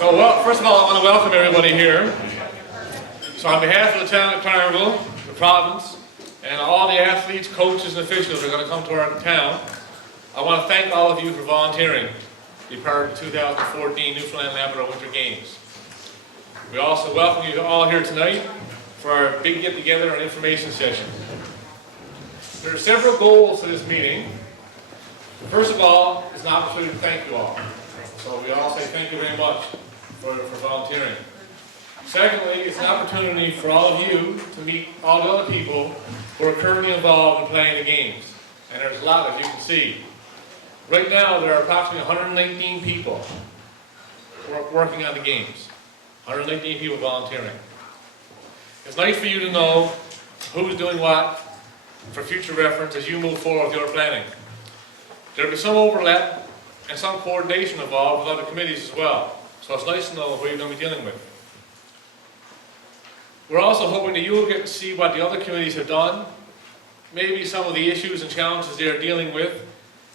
So, well, first of all, I want to welcome everybody here. So on behalf of the town of Clarenville, the province, and all the athletes, coaches, and officials who are going to come to our town, I want to thank all of you for volunteering to be part of the 2014 Newfoundland Labrador Winter Games. We also welcome you all here tonight for our big get-together and information session. There are several goals to this meeting. First of all, it's an opportunity to thank you all. So we all say thank you very much for volunteering. Secondly, it's an opportunity for all of you to meet all the other people who are currently involved in playing the games. And there's a lot, as you can see. Right now, there are approximately 119 people working on the games. 119 people volunteering. It's nice for you to know who's doing what for future reference as you move forward with your planning. There will be some overlap and some coordination involved with other committees as well. So it's nice to know who you're going to be dealing with. We're also hoping that you will get to see what the other committees have done, maybe some of the issues and challenges they are dealing with,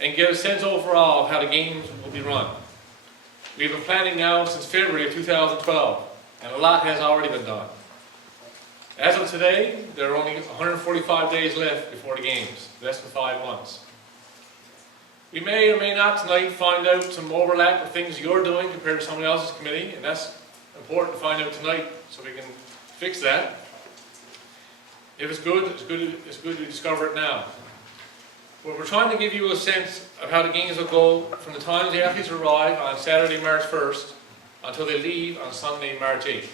and get a sense overall of how the games will be run. We've been planning now since February of 2012, and a lot has already been done. As of today, there are only 145 days left before the games, less than 5 months. We may or may not tonight find out some overlap of things you're doing compared to someone else's committee, and that's important to find out tonight so we can fix that. If it's good, it's good to discover it now. Well, we're trying to give you a sense of how the games will go from the time the athletes arrive on Saturday, March 1st, until they leave on Sunday, March 8th.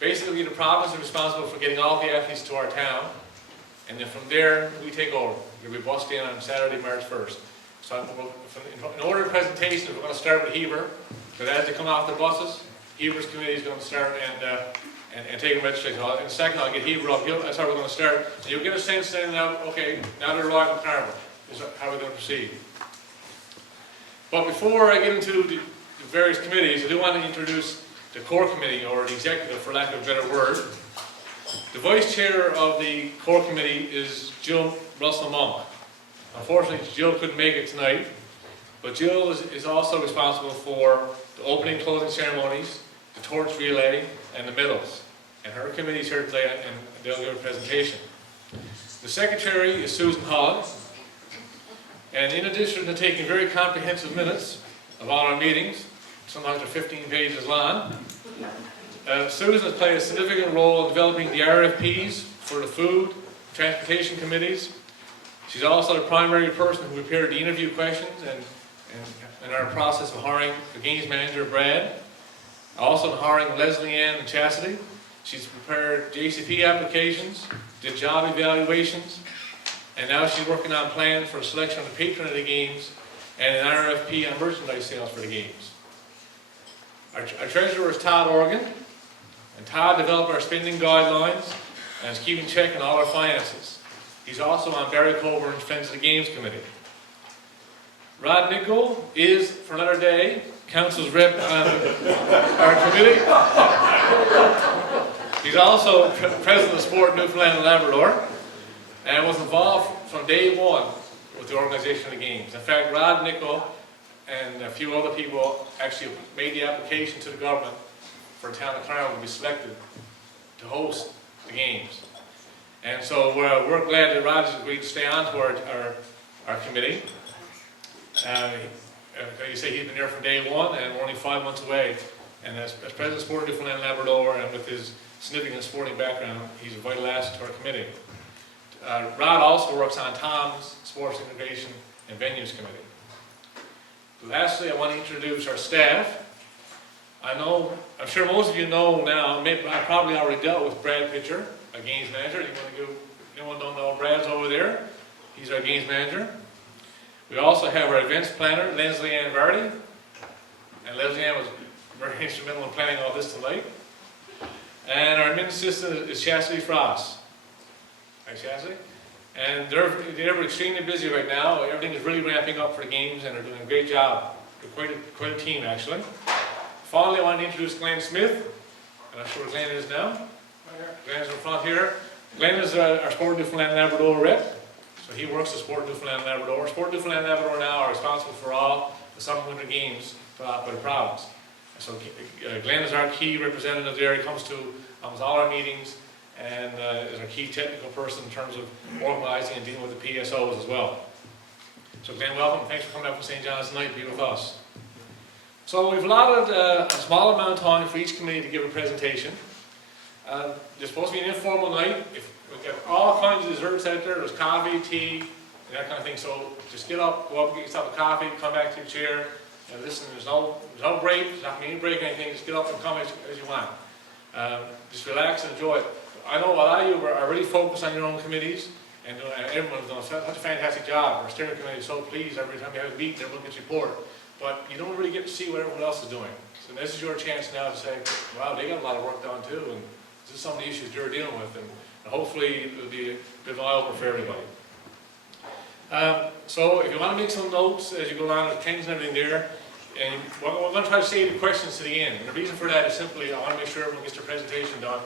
Basically, the province is responsible for getting all the athletes to our town, and then from there, we take over. You'll be bussed in on Saturday, March 1st. So in order of presentation, we're going to start with Heber, because as they come off the buses, Heber's committee is going to start and take a registration. In a second, I'll get Heber up. That's how we're going to start. And you'll get a sense then now, okay, now they're arriving in Carnival. This is how we're going to proceed. But before I get into the various committees, I do want to introduce the core committee, or the executive, for lack of a better word. The vice chair of the core committee is Jill Russell-Monk. Unfortunately, Jill couldn't make it tonight, but Jill is also responsible for the opening and closing ceremonies, the torch relay, and the medals. And her committee is here today, and they'll give a presentation. The secretary is Susan Hogg, and in addition to taking very comprehensive minutes of all our meetings, sometimes they're 15 pages long, Susan has played a significant role in developing the RFPs for the food, transportation committees. She's also the primary person who prepared the interview questions and our process of hiring the games manager, Brad. Also in hiring Leslie Ann and Chastity. She's prepared JCP applications, did job evaluations, and now she's working on plans for a selection of the patron of the games and an RFP on merchandise sales for the games. Our treasurer is Todd Organ, and Todd developed our spending guidelines and is keeping check on all our finances. He's also on Barry Colburn's Friends of the Games Committee. Rod Nichol is, for another day, council's rep on our committee. He's also president of Sport Newfoundland and Labrador, and was involved from day one with the organization of the games. In fact, Rod Nichol and a few other people actually made the application to the government for the town of Clarenville to be selected to host the games. And so we're glad that Rod has agreed to stay on to our committee. You say he's been there from day one, and we're only 5 months away. And as president of Sport Newfoundland and Labrador, and with his significant sporting background, he's a vital asset to our committee. Rod also works on Tom's Sports Integration and Venues Committee. Lastly, I want to introduce our staff. I'm sure most of you know now, I probably already dealt with Brad Pitcher, our games manager. Anyone don't know Brad's over there? He's our games manager. We also have our events planner, Leslie Ann Vardy. And Leslie Ann was very instrumental in planning all this tonight. And our admin assistant is Chastity Frost. Hi, Chastity. And they're extremely busy right now. Everything is really ramping up for the games, and they're doing a great job. They're quite a team, actually. Finally, I want to introduce Glenn Smith. And I'm sure where Glenn is now. Glenn's in front here. Glenn is our Sport Newfoundland and Labrador rep. So he works at Sport Newfoundland and Labrador. Sport Newfoundland and Labrador now are responsible for all the summer winter games by the province. So Glenn is our key representative there. He comes to almost all our meetings and is our key technical person in terms of organizing and dealing with the PSOs as well. So Glenn, welcome. Thanks for coming up from St. John's tonight to be with us. So we've allotted a small amount of time for each committee to give a presentation. There's supposed to be an informal night. We've got all kinds of desserts out there. There's coffee, tea, and that kind of thing. So just get up, go up and get yourself a coffee, come back to your chair, and listen. There's no break. There's not any break or anything. Just get up and come as you want. Just relax and enjoy it. I know a lot of you are really focused on your own committees, and everyone's done such a fantastic job. Our steering committee is so pleased every time you have a meeting, everyone gets a report. But you don't really get to see what everyone else is doing. So this is your chance now to say, wow, they got a lot of work done too, and this is some of the issues you're dealing with, and hopefully it'll be a bit of an eye-opener for everybody. So if you want to make some notes as you go along, there's pens and everything there, and we're going to try to save the questions to the end. And the reason for that is simply I want to make sure everyone gets their presentation done.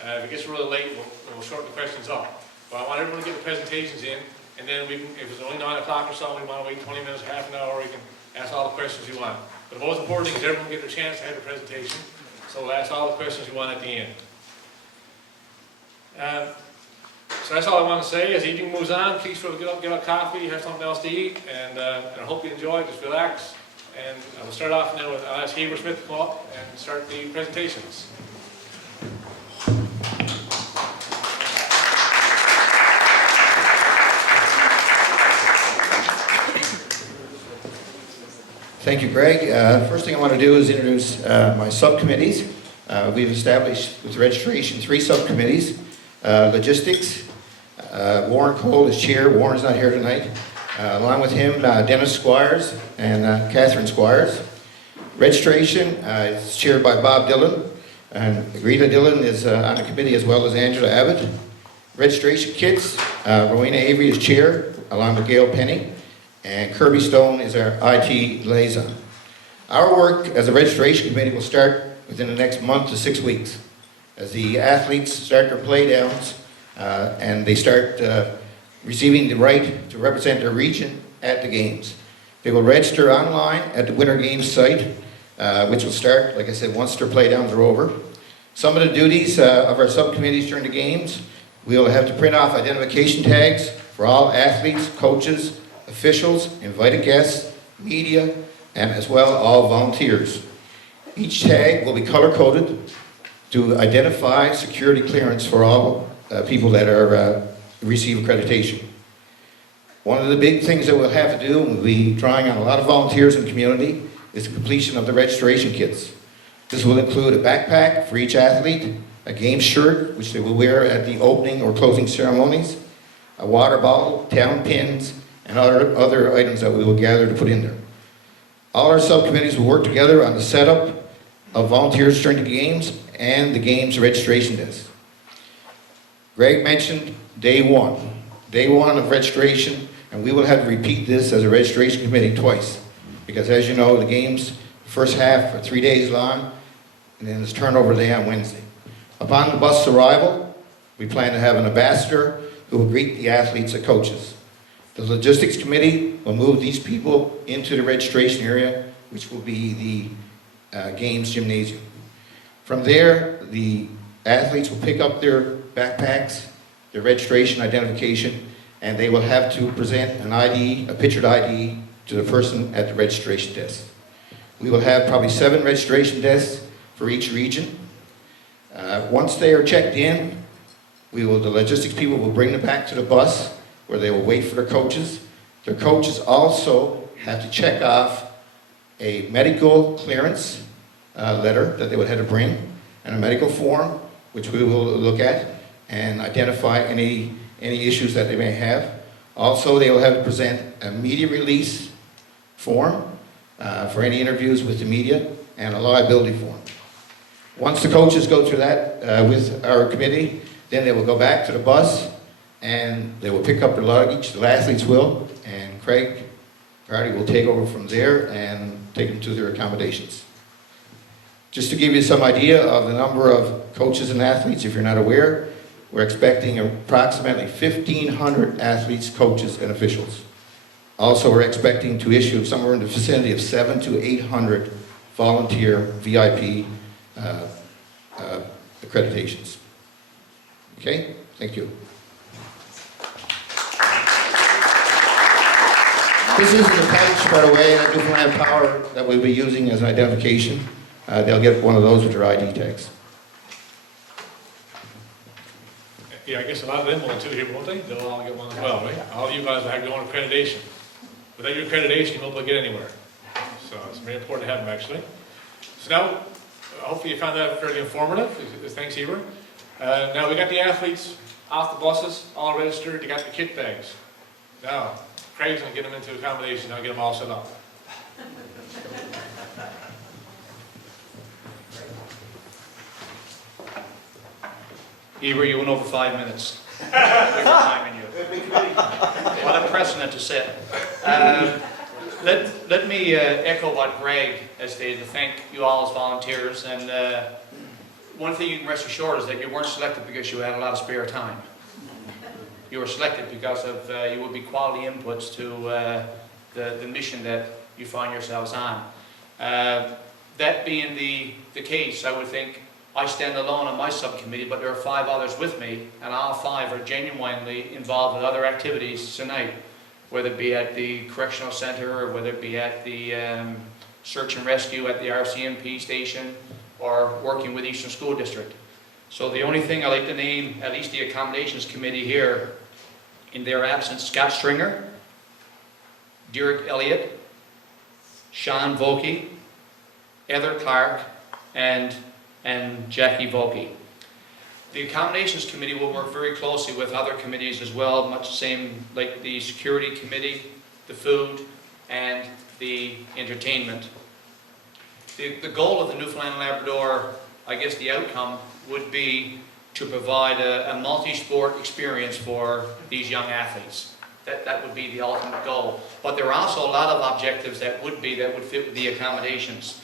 If it gets really late, we'll shorten the questions up. But I want everyone to get the presentations in, and then we can, if it's only 9 o'clock or so, we want to wait 20 minutes, half an hour, we can ask all the questions you want. But the most important thing is everyone get their chance to have a presentation, so we'll ask all the questions you want at the end. So that's all I want to say. As evening moves on, please feel get up, get a coffee, have something else to eat, and I hope you enjoy it. Just relax. And I will start off now with, I'll ask Heber Smith to come up and start the presentations. Thank you, Greg. First thing I want to do is introduce my subcommittees. We've established with registration 3 subcommittees. Logistics, Warren Cole is chair. Warren's not here tonight. Along with him, Dennis Squires and Catherine Squires. Registration is chaired by Bob Dillon, and Rita Dillon is on the committee as well as Angela Abbott. Registration kits, Rowena Avery is chair, along with Gail Penny, and Kirby Stone is our IT liaison. Our work as a registration committee will start within the next month to 6 weeks, as the athletes start their play downs and they start receiving the right to represent their region at the games. They will register online at the Winter Games site, which will start, like I said, once their play downs are over. Some of the duties of our subcommittees during the games, we will have to print off identification tags for all athletes, coaches, officials, invited guests, media, and as well all volunteers. Each tag will be color-coded to identify security clearance for all people that are receive accreditation. One of the big things that we'll have to do, and we'll be drawing on a lot of volunteers in the community, is the completion of the registration kits. This will include a backpack for each athlete, a game shirt, which they will wear at the opening or closing ceremonies, a water bottle, town pins, and other items that we will gather to put in there. All our subcommittees will work together on the setup of volunteers during the games and the games registration desk. Greg mentioned day one of registration, and we will have to repeat this as a registration committee twice, because as you know, the games, first half are 3 days long, and then it's turnover day on Wednesday. Upon the bus arrival, we plan to have an ambassador who will greet the athletes and coaches. The logistics committee will move these people into the registration area, which will be the games gymnasium. From there, the athletes will pick up their backpacks, their registration identification, and they will have to present an ID, a pictured ID, to the person at the registration desk. We will have probably 7 registration desks for each region. Once they are checked in, the logistics people will bring them back to the bus, where they will wait for their coaches. Their coaches also have to check off a medical clearance letter that they would have to bring, and a medical form, which we will look at and identify any issues that they may have. Also, they will have to present a media release form for any interviews with the media, and a liability form. Once the coaches go through that with our committee, then they will go back to the bus and they will pick up their luggage, the athletes will, and Craig Carty will take over from there and take them to their accommodations. Just to give you some idea of the number of coaches and athletes, if you're not aware, we're expecting approximately 1,500 athletes, coaches, and officials. Also, we're expecting to issue somewhere in the vicinity of 700 to 800 volunteer, VIP accreditations. Okay, thank you. This isn't a patch, by the way, that Newfoundland Power that we'll be using as an identification. They'll get one of those with their ID tags. Yeah, I guess a lot of them will too here, won't they? They'll all get one as well, right? All of you guys will have your own accreditation. Without your accreditation, you won't be able to get anywhere. So it's very important to have them, actually. So now, hopefully you found that fairly informative. Thanks, Eber. Now we got the athletes off the buses, all registered. They got the kit bags. Now, Craig's going to get them into accommodation. I'll get them all set up. Eber, you went over 5 minutes. We were timing you. What a precedent to set. Let me echo what Greg has stated, to thank you all as volunteers. And one thing you can rest assured is that you weren't selected because you had a lot of spare time. You were selected because of you would be quality inputs to the mission that you find yourselves on. That being the case, I would think I stand alone on my subcommittee, but there are 5 others with me, and all 5 are genuinely involved with other activities tonight, whether it be at the correctional center, or whether it be at the search and rescue at the RCMP station, or working with Eastern School District. So the only thing I like to name, at least the accommodations committee here, in their absence, Scott Stringer, Derek Elliott, Sean Volke, Heather Clark, and Jackie Volke. The accommodations committee will work very closely with other committees as well, much the same like the security committee, the food, and the entertainment. The goal of the Newfoundland and Labrador, I guess the outcome would be to provide a multi-sport experience for these young athletes. That would be the ultimate goal. But there are also a lot of objectives that would fit with the accommodations.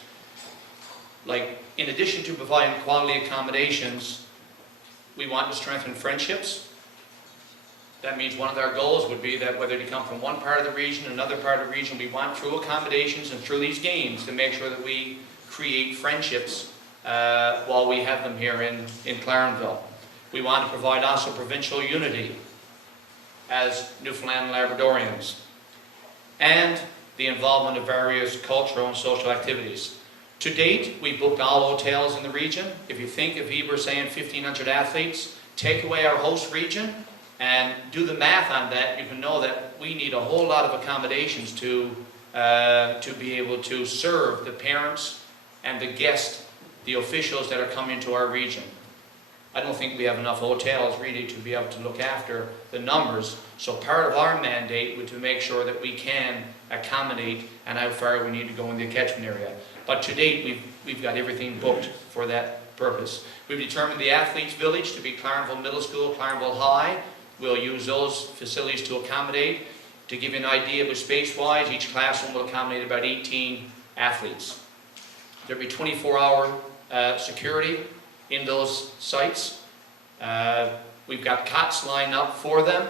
Like, in addition to providing quality accommodations, we want to strengthen friendships. That means one of our goals would be that whether they come from one part of the region, another part of the region, we want through accommodations and through these games to make sure that we create friendships while we have them here in Clarenville. We want to provide also provincial unity as Newfoundland and Labradorians, and the involvement of various cultural and social activities. To date, we booked all hotels in the region. If you think of Eber saying 1,500 athletes, take away our host region and do the math on that, you can know that we need a whole lot of accommodations to be able to serve the parents and the guests, the officials that are coming to our region. I don't think we have enough hotels really to be able to look after the numbers. So part of our mandate would to make sure that we can accommodate and how far we need to go in the catchment area. But to date, we've got everything booked for that purpose. We've determined the athletes' village to be Clarenville Middle School, Clarenville High. We'll use those facilities to accommodate. To give you an idea of space-wise, each classroom will accommodate about 18 athletes. There'll be 24-hour security in those sites. We've got cots lined up for them,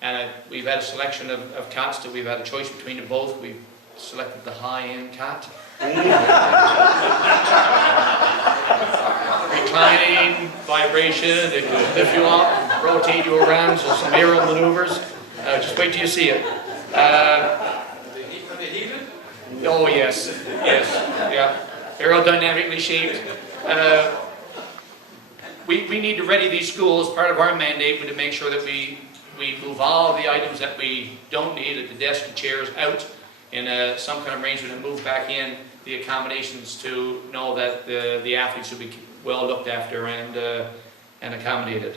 and we've had a selection of cots that we've had a choice between the both. We've selected the high-end cot. Reclining, vibration, they can lift you up, rotate you around, so some aerial maneuvers. Just wait till you see it. Oh yes, yeah. Aerodynamically shaped. We need to ready these schools. Part of our mandate would to make sure that we move all the items that we don't need at the desk and chairs out in some kind of arrangement and move back in the accommodations to know that the athletes will be well looked after and accommodated.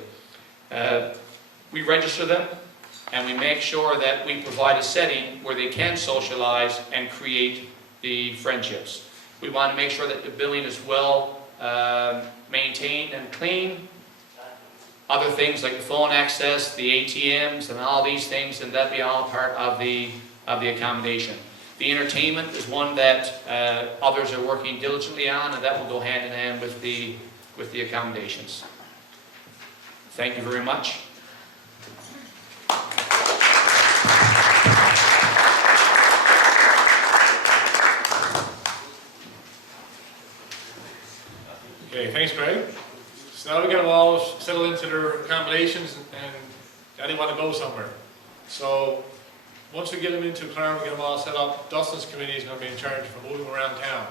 We register them and we make sure that we provide a setting where they can socialize and create the friendships. We want to make sure that the building is well maintained and clean. Other things like the phone access, the ATMs, and all these things, and that be all part of the accommodation. The entertainment is one that others are working diligently on, and that will go hand in hand with the accommodations. Thank you very much. Okay, thanks, Greg. So now we got them all settled into their accommodations and now they want to go somewhere. So once we get them into Clarenville, get them all set up, Dustin's committee is going to be in charge for moving around town.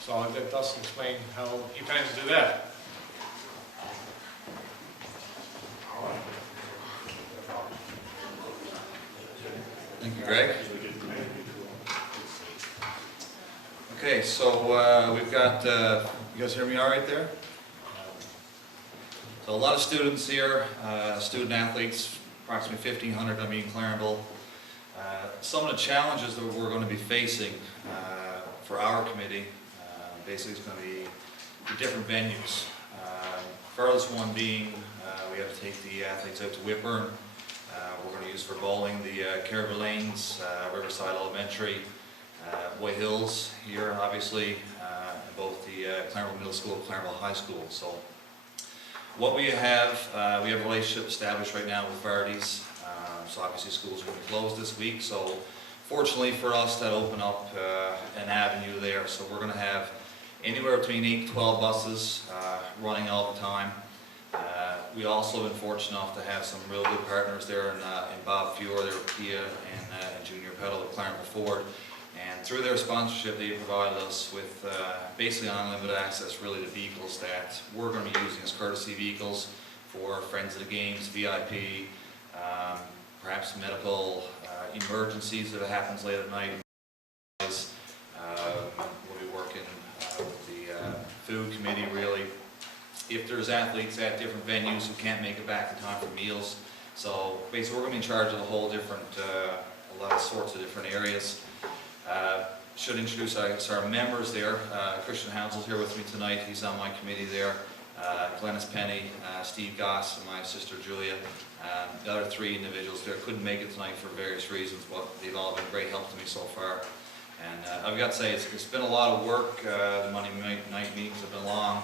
So I'll let Dustin explain how he plans to do that. Thank you, Greg. Okay, so we've got, you guys hear me all right there? So a lot of students here, student athletes, approximately 1,500 going to be in Clarenville. Some of the challenges that we're going to be facing for our committee, basically is going to be the different venues. Furthest one being, we have to take the athletes out to Whitburn. We're going to use for bowling the Caribou Lanes, Riverside Elementary, White Hills here, obviously, and both the Clarenville Middle School and Clarenville High School. So, what we have a relationship established right now with Vardy's. So obviously schools are going to be closed this week. So, fortunately for us, that opened up an avenue there. So we're going to have anywhere between 8 to 12 buses running all the time. We also been fortunate enough to have some real good partners there in Bob Fuhr, there with Kia, and Junior Pedal at Clarenville Ford. And through their sponsorship, they provided us with basically unlimited access really to vehicles that we're going to be using as courtesy vehicles for Friends of the Games, VIP, perhaps medical emergencies if it happens late at night. We'll be working with the food committee really. If there's athletes at different venues who can't make it back in time for meals. So basically we're going to be in charge of a whole different, a lot of sorts of different areas. Should introduce our members there. Christian Housel's here with me tonight. He's on my committee there. Glennis Penny, Steve Goss, and my sister Julia. The other 3 individuals there couldn't make it tonight for various reasons, but they've all been great help to me so far. And I've got to say, it's been a lot of work. The Monday night meetings have been long.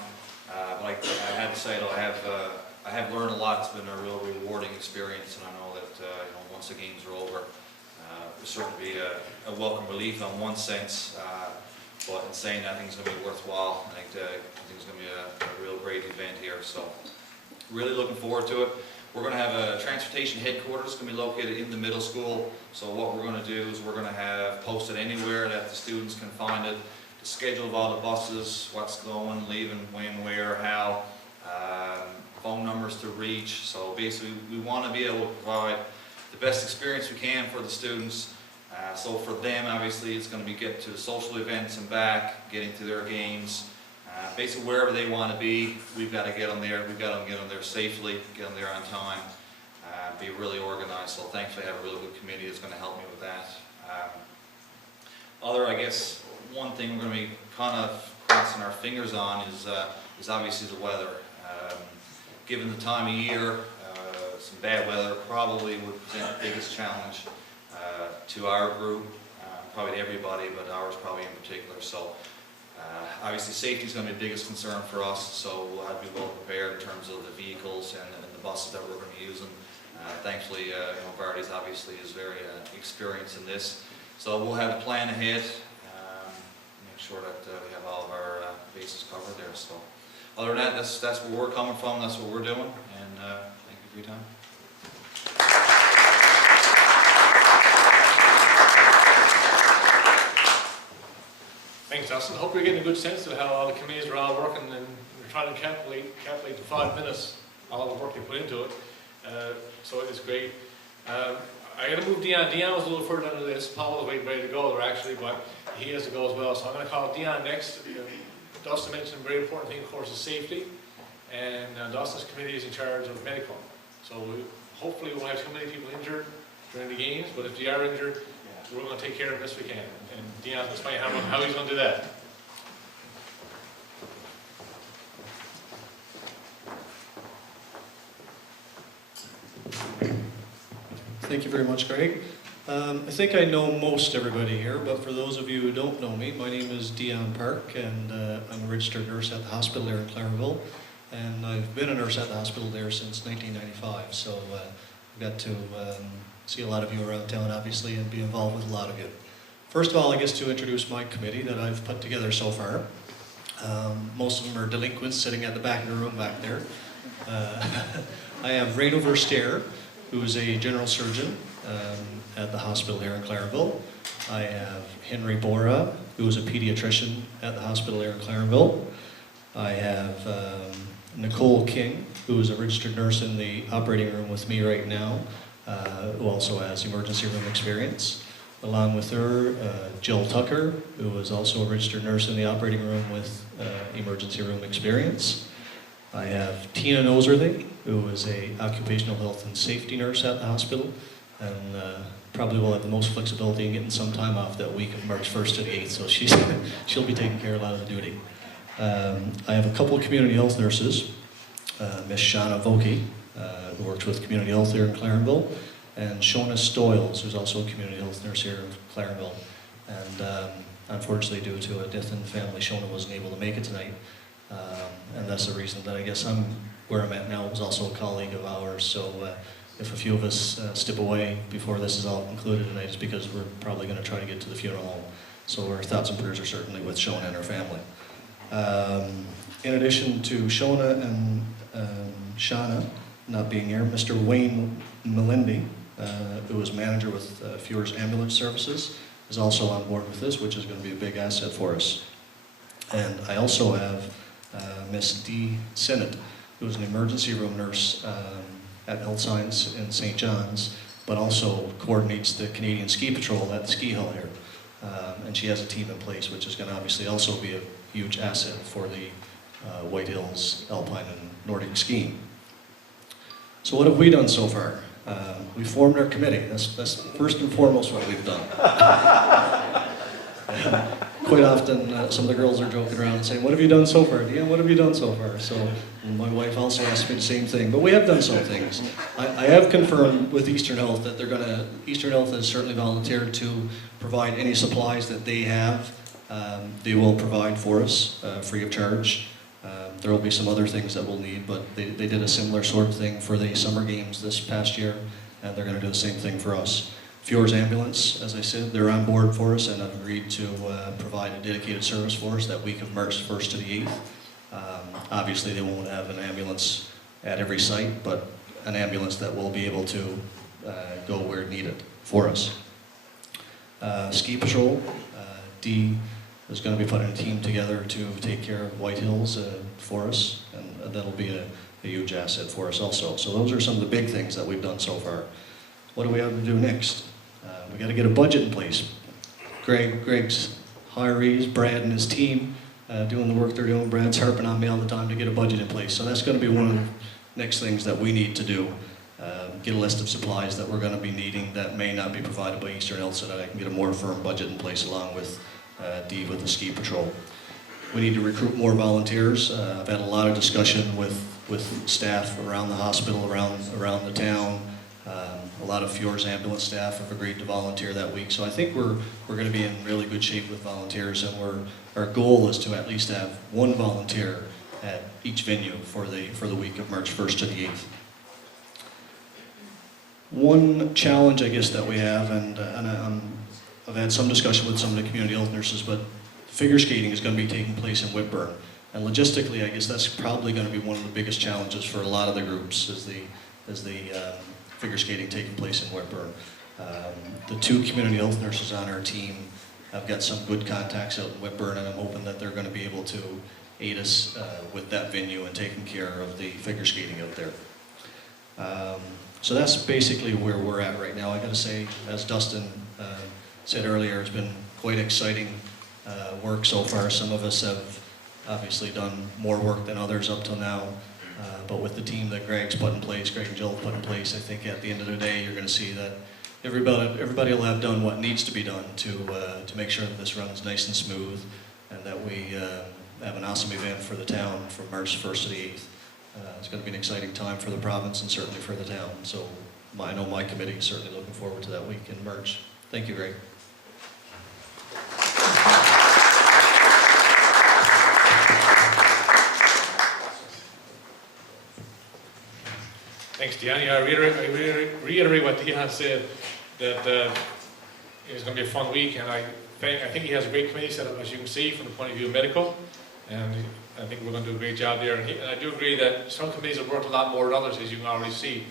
But I had to say, though, I have learned a lot. It's been a real rewarding experience, and I know that once the games are over, it'll certainly be a welcome relief in one sense. But in saying that, I think it's going to be worthwhile. I think it's going to be a real great event here. So, really looking forward to it. We're going to have a transportation headquarters going to be located in the middle school. So what we're going to do is we're going to have posted anywhere that the students can find it. Schedule of all the buses, what's going, leaving, when, where, how, phone numbers to reach. So basically we want to be able to provide the best experience we can for the students. So for them obviously it's going to be get to the social events and back, getting to their games. Basically wherever they want to be, we've got to get them there. We've got to get them there safely, get them there on time, be really organized. So thankfully I have a really good committee that's going to help me with that. I guess, one thing we're going to be kind of crossing our fingers on is obviously the weather. Given the time of year, some bad weather probably would present the biggest challenge to our group, probably to everybody, but ours probably in particular. So obviously safety is going to be the biggest concern for us, so we'll have to be well prepared in terms of the vehicles and the buses that we're going to be using. Thankfully, Vardy's obviously is very experienced in this. So we'll have a plan ahead. Make sure that we have all of our bases covered there. So, other than that, that's where we're coming from. That's what we're doing. And thank you for your time. Thanks, Dustin. Hope you're getting a good sense of how all the committees are all working and we're trying to calculate in 5 minutes all the work they put into it. So it's great. I got to move Dion. Dion was a little further into this. Paul was ready to go there actually, but he has to go as well. So I'm going to call Dion next. Dustin mentioned a very important thing, of course, is safety. And Dustin's committee is in charge of medical. So hopefully we won't have too many people injured during the games, but if they are injured, we're going to take care of this we can. And Dion's going to explain how he's going to do that. Thank you very much, Greg. I think I know most everybody here, but for those of you who don't know me, my name is Dion Park, and I'm a registered nurse at the hospital there in Clarenville, and I've been a nurse at the hospital there since 1995, so I got to see a lot of you around town, obviously, and be involved with a lot of you. First of all, I guess to introduce my committee that I've put together so far. Most of them are delinquents sitting at the back of the room back there. I have Reno Verster, who is a general surgeon at the hospital here in Clarenville. I have Henry Bora, who is a pediatrician at the hospital here in Clarenville. I have Nicole King, who is a registered nurse in the operating room with me right now, who also has emergency room experience. Along with her, Jill Tucker, who is also a registered nurse in the operating room with emergency room experience. I have Tina Noserthy, who is an occupational health and safety nurse at the hospital, and probably will have the most flexibility in getting some time off that week of March 1st to the 8th, so she'll be taking care of a lot of the duty. I have a couple of community health nurses, Miss Shauna Vokey, who works with community health here in Clarenville, and Shona Stoyles, who's also a community health nurse here in Clarenville. And unfortunately, due to a death in the family, Shona wasn't able to make it tonight. And that's the reason that I guess I'm where I'm at now. It was also a colleague of ours, so if a few of us step away before this is all concluded tonight, it's because we're probably going to try to get to the funeral home. So our thoughts and prayers are certainly with Shona and her family. In addition to Shona and Shauna not being here, Mr. Wayne Melendi, who is manager with Fewers Ambulance Services, is also on board with this, which is going to be a big asset for us. And I also have Miss Dee Sinnott, who is an emergency room nurse at Health Science in St. John's, but also coordinates the Canadian Ski Patrol at the ski hall here. And she has a team in place, which is going to obviously also be a huge asset for the White Hills Alpine and Nordic skiing. So what have we done so far? We formed our committee. That's first and foremost what we've done. Quite often, some of the girls are joking around and saying, "What have you done so far, Deanne? What have you done so far?" So my wife also asked me the same thing. But we have done some things. I have confirmed with Eastern Health that Eastern Health has certainly volunteered to provide any supplies that they have. They will provide for us free of charge. There will be some other things that we'll need, but they did a similar sort of thing for the summer games this past year, and they're going to do the same thing for us. Fewers Ambulance, as I said, they're on board for us and have agreed to provide a dedicated service for us that week of March 1st to the 8th. Obviously, they won't have an ambulance at every site, but an ambulance that will be able to go where needed for us. Ski Patrol, Dee is going to be putting a team together to take care of White Hills for us, and that'll be a huge asset for us also. So those are some of the big things that we've done so far. What do we have to do next? We got to get a budget in place. Greg's hirees, Brad and his team, doing the work they're doing. Brad's harping on me all the time to get a budget in place. So that's going to be one of the next things that we need to do. Get a list of supplies that we're going to be needing that may not be provided by Eastern Health so that I can get a more firm budget in place along with Dee with the Ski Patrol. We need to recruit more volunteers. I've had a lot of discussion with staff around the hospital, around the town. A lot of Fewers ambulance staff have agreed to volunteer that week, so I think we're going to be in really good shape with volunteers, and our goal is to at least have one volunteer at each venue for the week of March 1st to the 8th. One challenge, I guess, that we have, and I've had some discussion with some of the community health nurses, but figure skating is going to be taking place in Whitburn, and logistically, I guess that's probably going to be one of the biggest challenges for a lot of the groups, is the figure skating taking place in Whitburn. The two community health nurses on our team have got some good contacts out in Whitburn, and I'm hoping that they're going to be able to aid us with that venue and taking care of the figure skating out there. So that's basically where we're at right now. I got to say, as Dustin said earlier, it's been quite exciting work so far. Some of us have obviously done more work than others up till now. But with the team that Greg's put in place, Greg and Jill put in place, I think at the end of the day, you're going to see that everybody will have done what needs to be done to make sure that this runs nice and smooth, and that we have an awesome event for the town from March 1st to the 8th. It's going to be an exciting time for the province and certainly for the town. So I know my committee is certainly looking forward to that week in March. Thank you, Greg. Thanks, Deanne. Yeah, I reiterate what Deanne said, that it's going to be a fun week, and I think he has a great committee set up, as you can see, from the point of view of medical. And I think we're going to do a great job there. And I do agree that some committees have worked a lot more than others, as you can already see.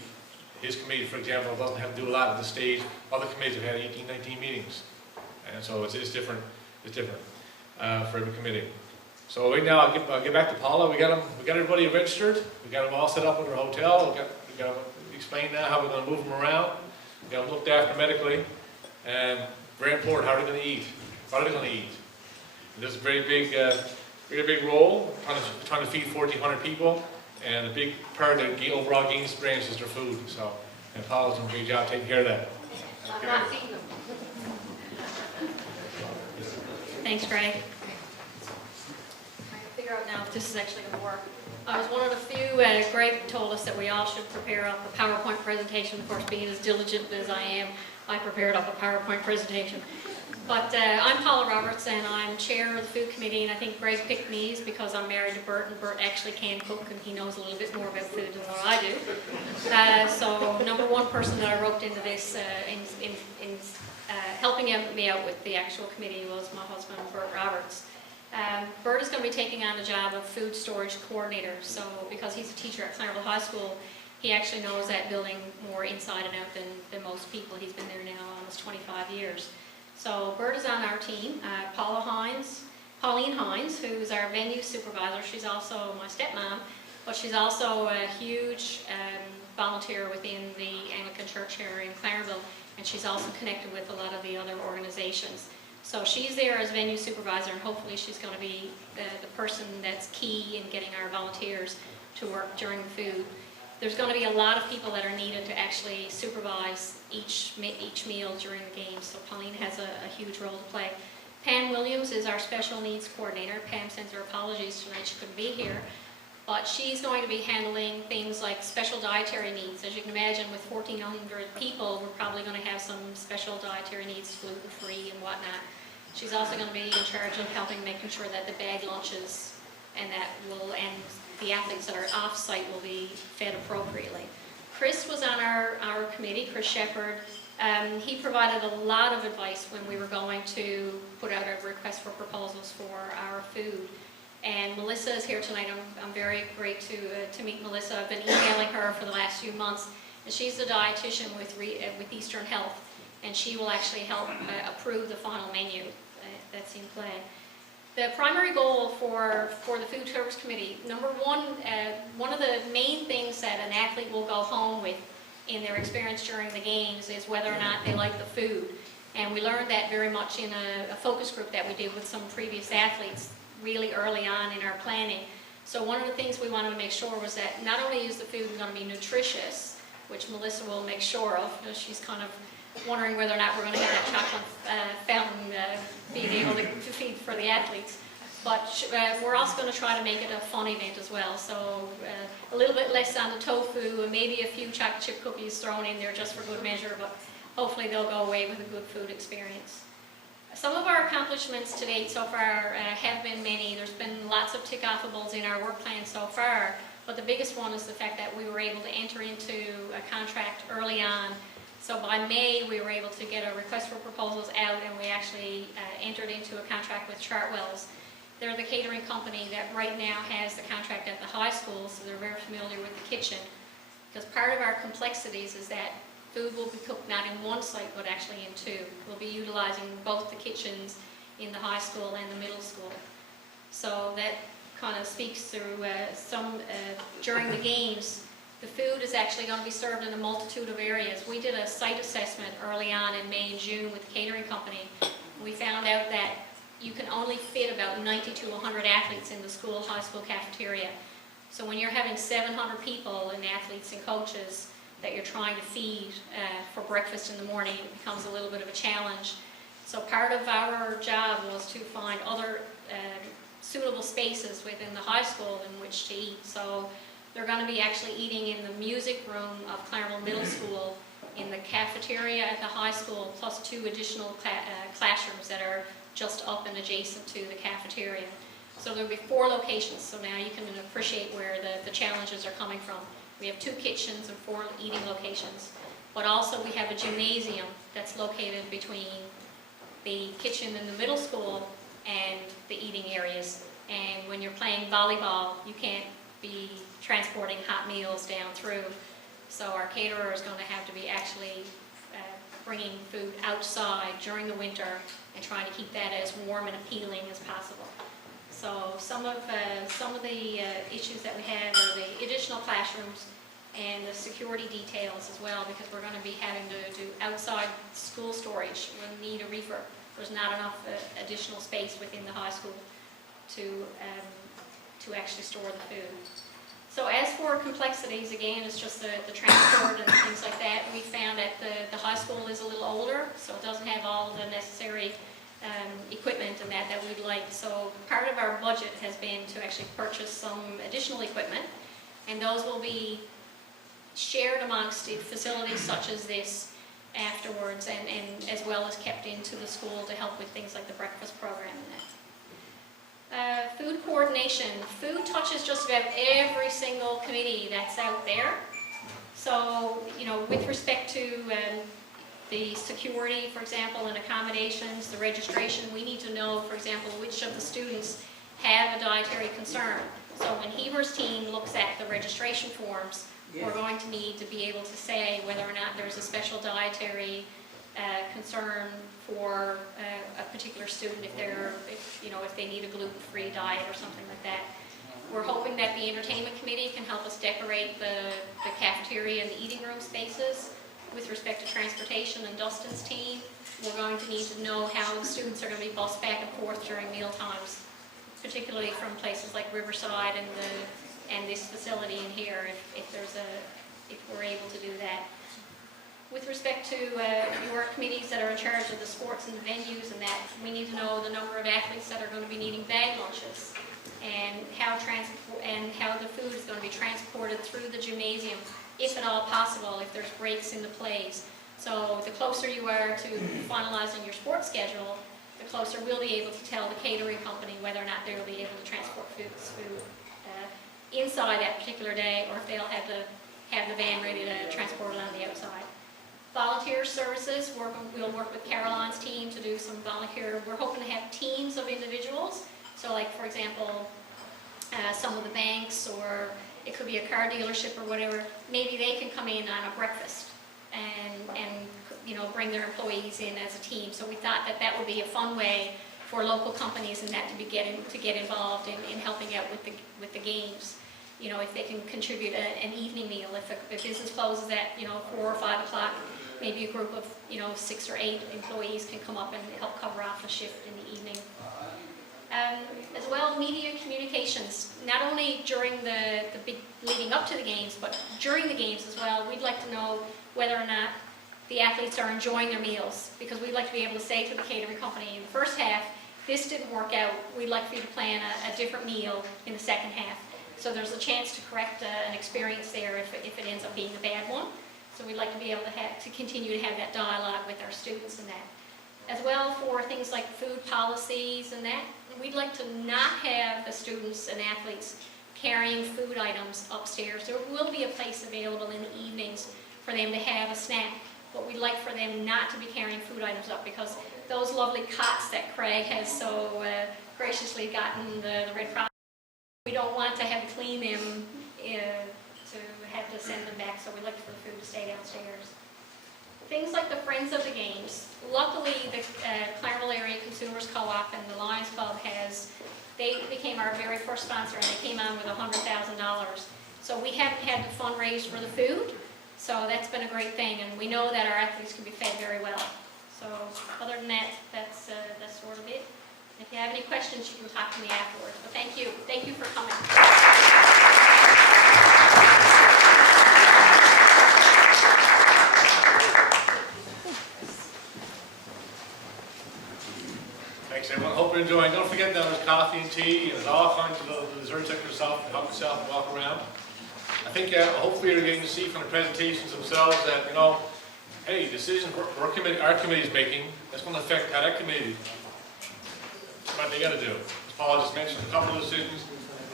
His committee, for example, doesn't have to do a lot at this stage. Other committees have had 18, 19 meetings. And so it's different. It's different for every committee. So right now, I'll get back to Paula. We got everybody registered. We got them all set up in their hotel. We got them explained now how we're going to move them around. We got them looked after medically. And very important, how are they going to eat? What are they going to eat? And this is a very big role, trying to feed 1,400 people. And a big part of the overall game experience is their food. So, and Paula's done a great job taking care of that. I'm not feeding them. Thanks, Greg. Trying to figure out now if this is actually going to work. I was one of the few, Greg told us that we all should prepare up a PowerPoint presentation. Of course, being as diligent as I am, I prepared up a PowerPoint presentation. But I'm Paula Roberts, and I'm chair of the food committee, and I think Greg picked me because I'm married to Bert, and Bert actually can cook, and he knows a little bit more about food than what I do. So number one person that I roped into this in helping me out with the actual committee was my husband, Bert Roberts. Bert is going to be taking on the job of food storage coordinator, so because he's a teacher at Clarenville High School, he actually knows that building more inside and out than most people. He's been there now almost 25 years. So Bert is on our team. Pauline Hines, who's our venue supervisor, she's also my stepmom, but she's also a huge volunteer within the Anglican Church here in Clarenville, and she's also connected with a lot of the other organizations. So she's there as venue supervisor, and hopefully she's going to be the person that's key in getting our volunteers to work during the food. There's going to be a lot of people that are needed to actually supervise each meal during the game, so Pauline has a huge role to play. Pam Williams is our special needs coordinator. Pam sends her apologies tonight, she couldn't be here. But she's going to be handling things like special dietary needs. As you can imagine, with 1,400 people, we're probably going to have some special dietary needs, gluten-free and whatnot. She's also going to be in charge of making sure that the bag lunches and the athletes that are off-site will be fed appropriately. Chris was on our committee, Chris Shepard. He provided a lot of advice when we were going to put out a request for proposals for our food. And Melissa is here tonight. I'm very great to meet Melissa. I've been emailing her for the last few months, and she's the dietitian with Eastern Health, and she will actually help approve the final menu that's in play. The primary goal for the Food Service Committee, number one, one of the main things that an athlete will go home with in their experience during the games is whether or not they like the food. And we learned that very much in a focus group that we did with some previous athletes really early on in our planning. So one of the things we wanted to make sure was that not only is the food going to be nutritious, which Melissa will make sure of, she's kind of wondering whether or not we're going to have that chocolate fountain being able to feed for the athletes. But we're also going to try to make it a fun event as well. So a little bit less on the tofu and maybe a few chocolate chip cookies thrown in there just for good measure, but hopefully they'll go away with a good food experience. Some of our accomplishments to date so far have been many. There's been lots of tick-offables in our work plan so far, but the biggest one is the fact that we were able to enter into a contract early on. So by May, we were able to get a request for proposals out, and we actually entered into a contract with Chartwell's. They're the catering company that right now has the contract at the high school, so they're very familiar with the kitchen. Because part of our complexities is that food will be cooked not in one site, but actually in two. We'll be utilizing both the kitchens in the high school and the middle school. So that kind of speaks through during the games, the food is actually going to be served in a multitude of areas. We did a site assessment early on in May and June with the catering company. We found out that you can only fit about 90 to 100 athletes in the high school cafeteria. So when you're having 700 people and athletes and coaches that you're trying to feed for breakfast in the morning, it becomes a little bit of a challenge. So part of our job was to find other suitable spaces within the high school in which to eat. So they're going to be actually eating in the music room of Clarenville Middle School, in the cafeteria at the high school, plus 2 additional classrooms that are just up and adjacent to the cafeteria. So there'll be 4 locations, so now you can appreciate where the challenges are coming from. We have 2 kitchens and 4 eating locations, but also we have a gymnasium that's located between the kitchen in the middle school and the eating areas. And when you're playing volleyball, you can't be transporting hot meals down through. So our caterer is going to have to be actually bringing food outside during the winter and trying to keep that as warm and appealing as possible. So some of the issues that we have are the additional classrooms and the security details as well, because we're going to be having to do outside school storage. We'll need a refurb. There's not enough additional space within the high school to actually store the food. So as for complexities, again, it's just the transport and things like that. We found that the high school is a little older, so it doesn't have all the necessary equipment and that we'd like. So part of our budget has been to actually purchase some additional equipment, and those will be shared amongst the facilities such as this afterwards, and as well as kept into the school to help with things like the breakfast program and that. Food coordination. Food touches just about every single committee that's out there. So, you know, with respect to the security, for example, and accommodations, the registration, we need to know, for example, which of the students have a dietary concern. So when Heber's team looks at the registration forms, we're going to need to be able to say whether or not there's a special dietary concern for a particular student, if they need a gluten-free diet or something like that. We're hoping that the entertainment committee can help us decorate the cafeteria and the eating room spaces. With respect to transportation and Dustin's team, we're going to need to know how the students are going to be bused back and forth during meal times, particularly from places like Riverside and this facility in here, if we're able to do that. With respect to your committees that are in charge of the sports and the venues and that, we need to know the number of athletes that are going to be needing bag lunches, and how the food is going to be transported through the gymnasium, if at all possible, if there's breaks in the plays. So the closer you are to finalizing your sports schedule, the closer we'll be able to tell the catering company whether or not they will be able to transport food inside that particular day, or if they'll have the van ready to transport it on the outside. Volunteer services, we'll work with Caroline's team to do some volunteer. We're hoping to have teams of individuals. So like, for example, some of the banks, or it could be a car dealership or whatever, maybe they can come in on a breakfast and bring their employees in as a team. So we thought that would be a fun way for local companies and that to get involved in helping out with the games. You know, if they can contribute an evening meal, if a business closes at 4 or 5 o'clock, maybe a group of 6 or 8 employees can come up and help cover off a shift in the evening. As well, media communications, not only during the big leading up to the games, but during the games as well. We'd like to know whether or not the athletes are enjoying their meals, because we'd like to be able to say to the catering company in the first half, this didn't work out, we'd like for you to plan a different meal in the second half. So there's a chance to correct an experience there if it ends up being a bad one. So we'd like to be able to continue to have that dialogue with our students and that. As well, for things like food policies and that, we'd like to not have the students and athletes carrying food items upstairs. There will be a place available in the evenings for them to have a snack, but we'd like for them not to be carrying food items up, because those lovely cots that Craig has so graciously gotten the Red Cross, we don't want to have to clean them to have to send them back, so we like for the food to stay downstairs. Things like the Friends of the Games. Luckily, the Clarenville Area Consumers Co-op and the Lions Club they became our very first sponsor, and they came on with $100,000. So we haven't had to fundraise for the food, so that's been a great thing, and we know that our athletes can be fed very well. So other than that, that's sort of it. If you have any questions, you can talk to me afterwards. But thank you. Thank you for coming. Thanks, everyone. Hope you're enjoying. Don't forget that there's coffee and tea, and there's all kinds of the desserts that yourself and help yourself and walk around. I think hopefully you're getting to see from the presentations themselves that, hey, decisions our committee is making, that's going to affect how that committee, what they got to do. As Paul just mentioned, a couple of decisions,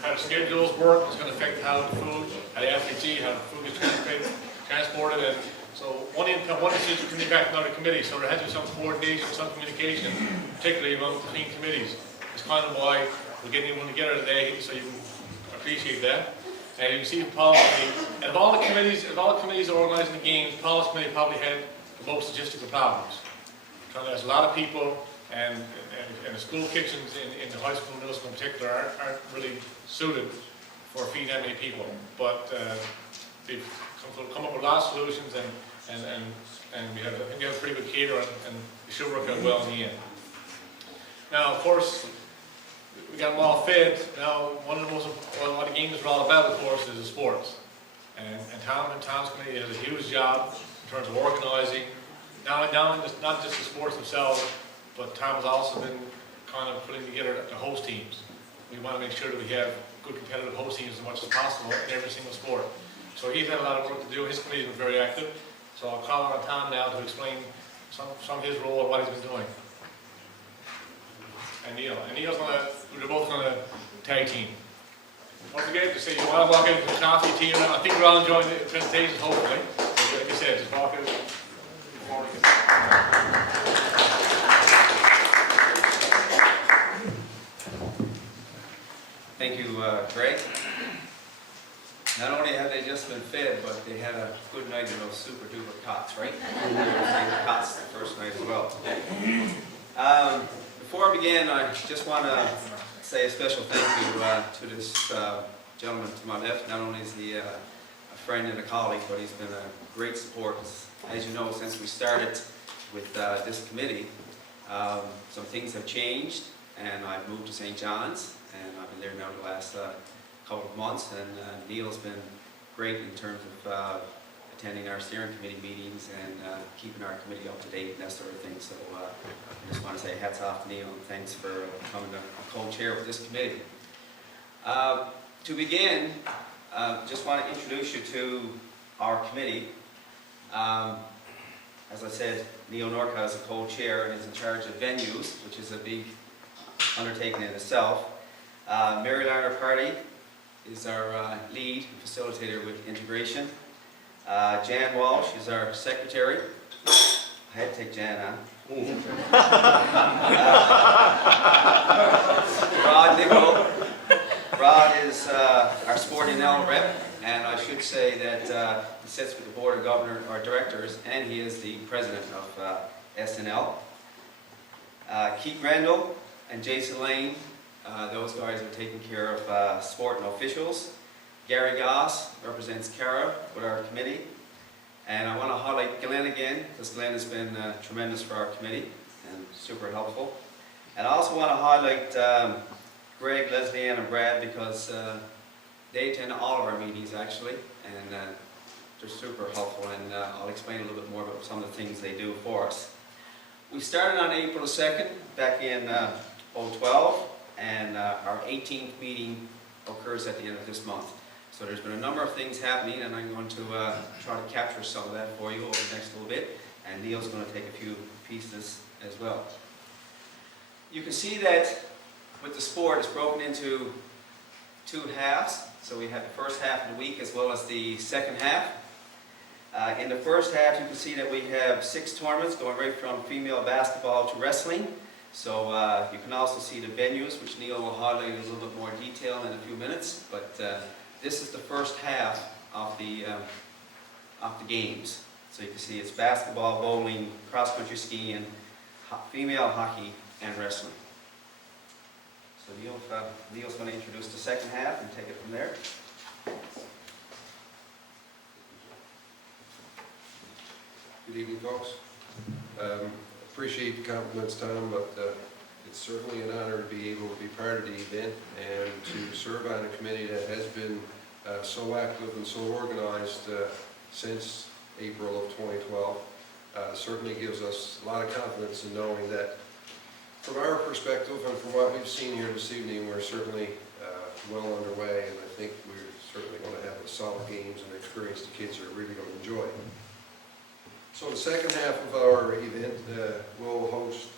how the schedules work, it's going to affect how the food, how the athletes eat, how the food gets transported, and so one decision can impact another committee, so there has to be some coordination, some communication, particularly between committees. It's kind of why we're getting everyone together today, so you can appreciate that. And you can see the policy committee, and of all the committees that are organizing the games, policy committee probably had the most logistical problems. There's a lot of people, and the school kitchens in the high school, middle school in particular, aren't really suited for feeding that many people. But they've come up with a lot of solutions, and we have a pretty good caterer, and it should work out well in the end. Now, of course, we got them all fed. Now, what the games are all about, of course, is the sports. And Tom's committee has a huge job in terms of organizing, not just the sports themselves, but Tom has also been kind of putting together the host teams. We want to make sure that we have good competitive host teams as much as possible in every single sport. So he's had a lot of work to do. His committee's been very active. So I'll call on Tom now to explain some of his role and what he's been doing. And Neil. And Neil's they're both gonna tag team. Don't forget to say you want to walk into the coffee team. I think we're all enjoying the presentations, hopefully. So like I said, just walk out before we get. Thank you, Greg. Not only have they just been fed, but they had a good night in those super duper cots, right? Cots the first night as well. Before I begin, I just want to say a special thank you to this gentleman to my left. Not only is he a friend and a colleague, but he's been a great support. As you know, since we started with this committee, some things have changed, and I've moved to St. John's, and I've been there now the last couple of months, and Neil's been great in terms of attending our steering committee meetings and keeping our committee up to date and that sort of thing. So I just want to say hats off to Neil and thanks for becoming a co-chair of this committee. To begin, just want to introduce you to our committee. As I said, Neil Norca is a co-chair and is in charge of venues, which is a big undertaking in itself. Mary Larner Party is our lead facilitator with integration. Jan Walsh is our secretary. I had to take Jan on. Rod Nichol. Rod is our sporting L rep, and I should say that he sits with the board of directors, and he is the president of SNL. Keith Randall and Jason Lane, those guys are taking care of sport and officials. Gary Goss represents CARA with our committee. And I want to highlight Glenn again, because Glenn has been tremendous for our committee and super helpful. And I also want to highlight Greg, Leslie Ann, and Brad, because they attend all of our meetings actually, and they're super helpful, and I'll explain a little bit more about some of the things they do for us. We started on April 2nd, back in 2012, and our 18th meeting occurs at the end of this month. So there's been a number of things happening, and I'm going to try to capture some of that for you over the next little bit, and Neil's going to take a few pieces as well. You can see that with the sport, it's broken into two halves. So we have the first half of the week as well as the second half. In the first half, you can see that we have 6 tournaments going right from female basketball to wrestling. So you can also see the venues, which Neil will highlight in a little bit more detail in a few minutes. But this is the first half of the games. So you can see it's basketball, bowling, cross-country skiing, female hockey, and wrestling. So Neil's going to introduce the second half and take it from there. Good evening, folks. Appreciate the compliments, Tom, but it's certainly an honor to be able to be part of the event and to serve on a committee that has been so active and so organized since April of 2012. Certainly gives us a lot of confidence in knowing that from our perspective and from what we've seen here this evening, we're certainly well underway, and I think we're certainly going to have a solid games and experience the kids are really going to enjoy. So the second half of our event, we'll host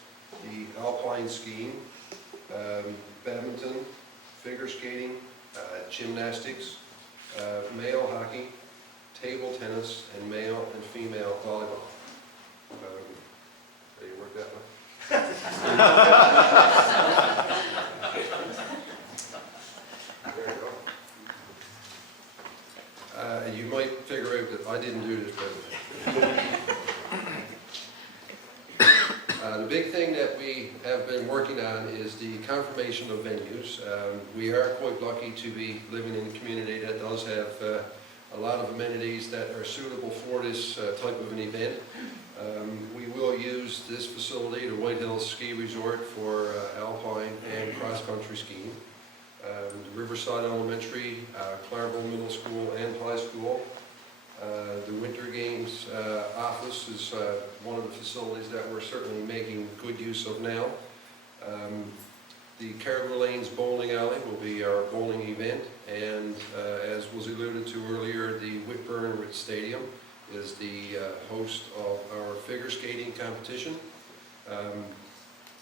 the alpine skiing, badminton, figure skating, gymnastics, male hockey, table tennis, and male and female volleyball. Ready to work that way? You might figure out that I didn't do this, President. The big thing that we have been working on is the confirmation of venues. We are quite lucky to be living in a community that does have a lot of amenities that are suitable for this type of an event. We will use this facility, the White Hills Ski Resort, for alpine and cross-country skiing. The Riverside Elementary, Clarenville Middle School and High School. The Winter Games office is one of the facilities that we're certainly making good use of now. The Carver Lanes Bowling Alley will be our bowling event, and as was alluded to earlier, the Whitburn Stadium is the host of our figure skating competition.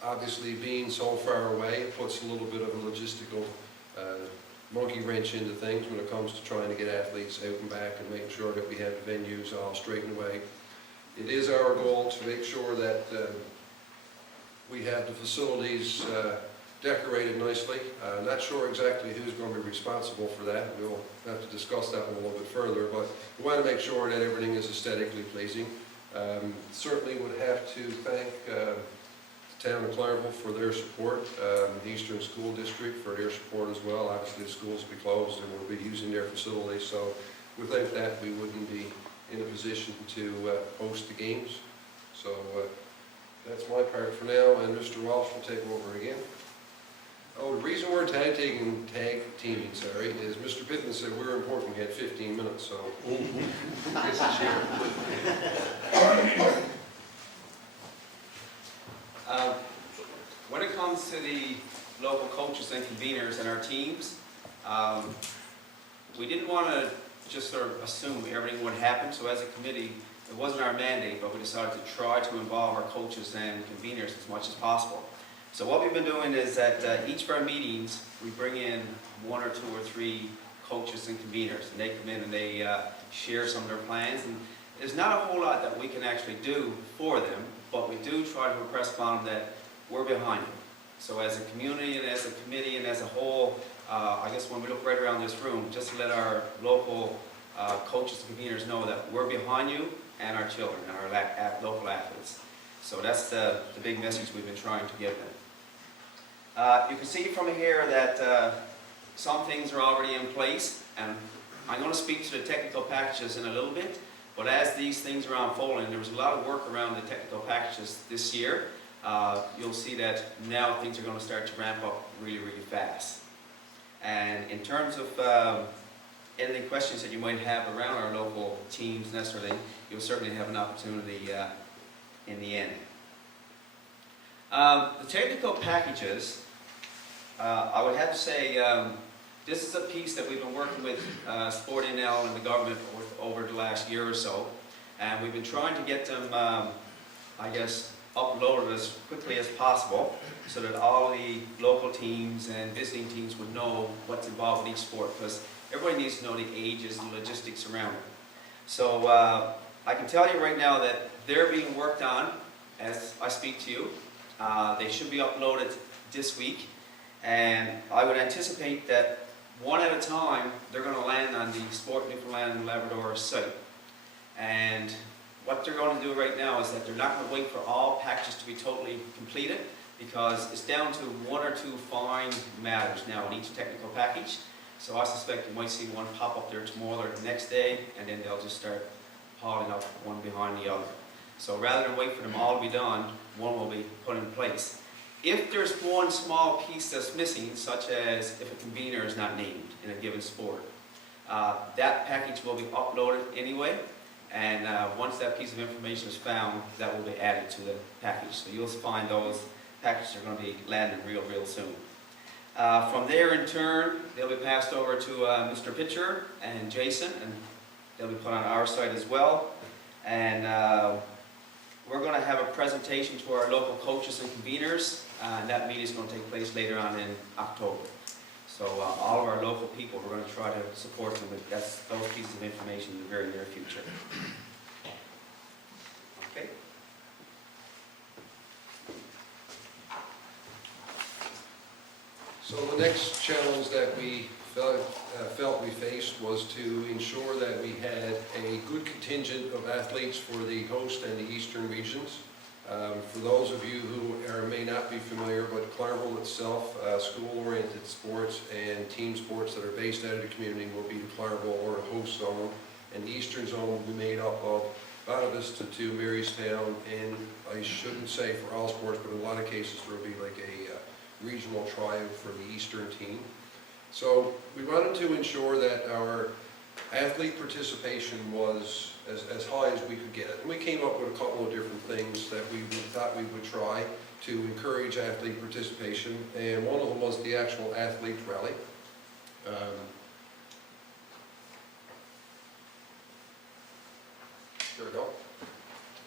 Obviously, being so far away, it puts a little bit of a logistical monkey wrench into things when it comes to trying to get athletes out and back and making sure that we have the venues all straightened away. It is our goal to make sure that we have the facilities decorated nicely. Not sure exactly who's going to be responsible for that. We'll have to discuss that one a little bit further, but we want to make sure that everything is aesthetically pleasing. Certainly would have to thank the town of Clarenville for their support, the Eastern School District for their support as well. Obviously the schools will be closed and we'll be using their facilities, so without that we wouldn't be in a position to host the games. So that's my part for now, and Mr. Walsh will take over again. Oh, the reason we're tag teaming, is Mr. Pittman said we're important, we had 15 minutes, so. Guess I share. When it comes to the local coaches and conveners and our teams, we didn't want to just sort of assume everything would happen, so as a committee, it wasn't our mandate, but we decided to try to involve our coaches and conveners as much as possible. So what we've been doing is that each of our meetings, we bring in 1 or 2 or 3 coaches and conveners, and they come in and they share some of their plans. And there's not a whole lot that we can actually do for them, but we do try to impress upon them that we're behind you. So as a community and as a committee and as a whole, I guess when we look right around this room, just to let our local coaches and conveners know that we're behind you and our children and our local athletes. So that's the big message we've been trying to give them. You can see from here that some things are already in place, and I'm going to speak to the technical packages in a little bit, but as these things are unfolding, there was a lot of work around the technical packages this year. You'll see that now things are going to start to ramp up really, really fast. And in terms of any questions that you might have around our local teams and that sort of thing, you'll certainly have an opportunity in the end. The technical packages, I would have to say, this is a piece that we've been working with Sport NL and the government over the last year or so, and we've been trying to get them, I guess, uploaded as quickly as possible so that all the local teams and visiting teams would know what's involved in each sport, because everybody needs to know the ages and logistics around it. So I can tell you right now that they're being worked on as I speak to you. They should be uploaded this week, and I would anticipate that one at a time they're going to land on the Sport Newfoundland and Labrador site. And what they're going to do right now is that they're not going to wait for all packages to be totally completed, because it's down to 1 or 2 fine matters now in each technical package. So I suspect you might see one pop up there tomorrow or the next day, and then they'll just start piling up one behind the other. So rather than wait for them all to be done, one will be put in place. If there's one small piece that's missing, such as if a convener is not named in a given sport, that package will be uploaded anyway, and once that piece of information is found, that will be added to the package. So you'll find those packages are going to be landing real soon. From there, in turn, they'll be passed over to Mr. Pitcher and Jason, and they'll be put on our site as well. And we're going to have a presentation to our local coaches and conveners, and that meeting is going to take place later on in October. So all of our local people, we're going to try to support them with those pieces of information in the very near future. Okay. So the next challenge that we felt we faced was to ensure that we had a good contingent of athletes for the host and the eastern regions. For those of you who may not be familiar, but Clarenville itself, school-oriented sports and team sports that are based out of the community will be the Clarenville or the host zone, and the eastern zone will be made up of Bonavista to Marystown, and I shouldn't say for all sports, but in a lot of cases there will be like a regional tryout for the eastern team. So we wanted to ensure that our athlete participation was as high as we could get it. And we came up with a couple of different things that we thought we would try to encourage athlete participation, and one of them was the actual athlete rally. There we go.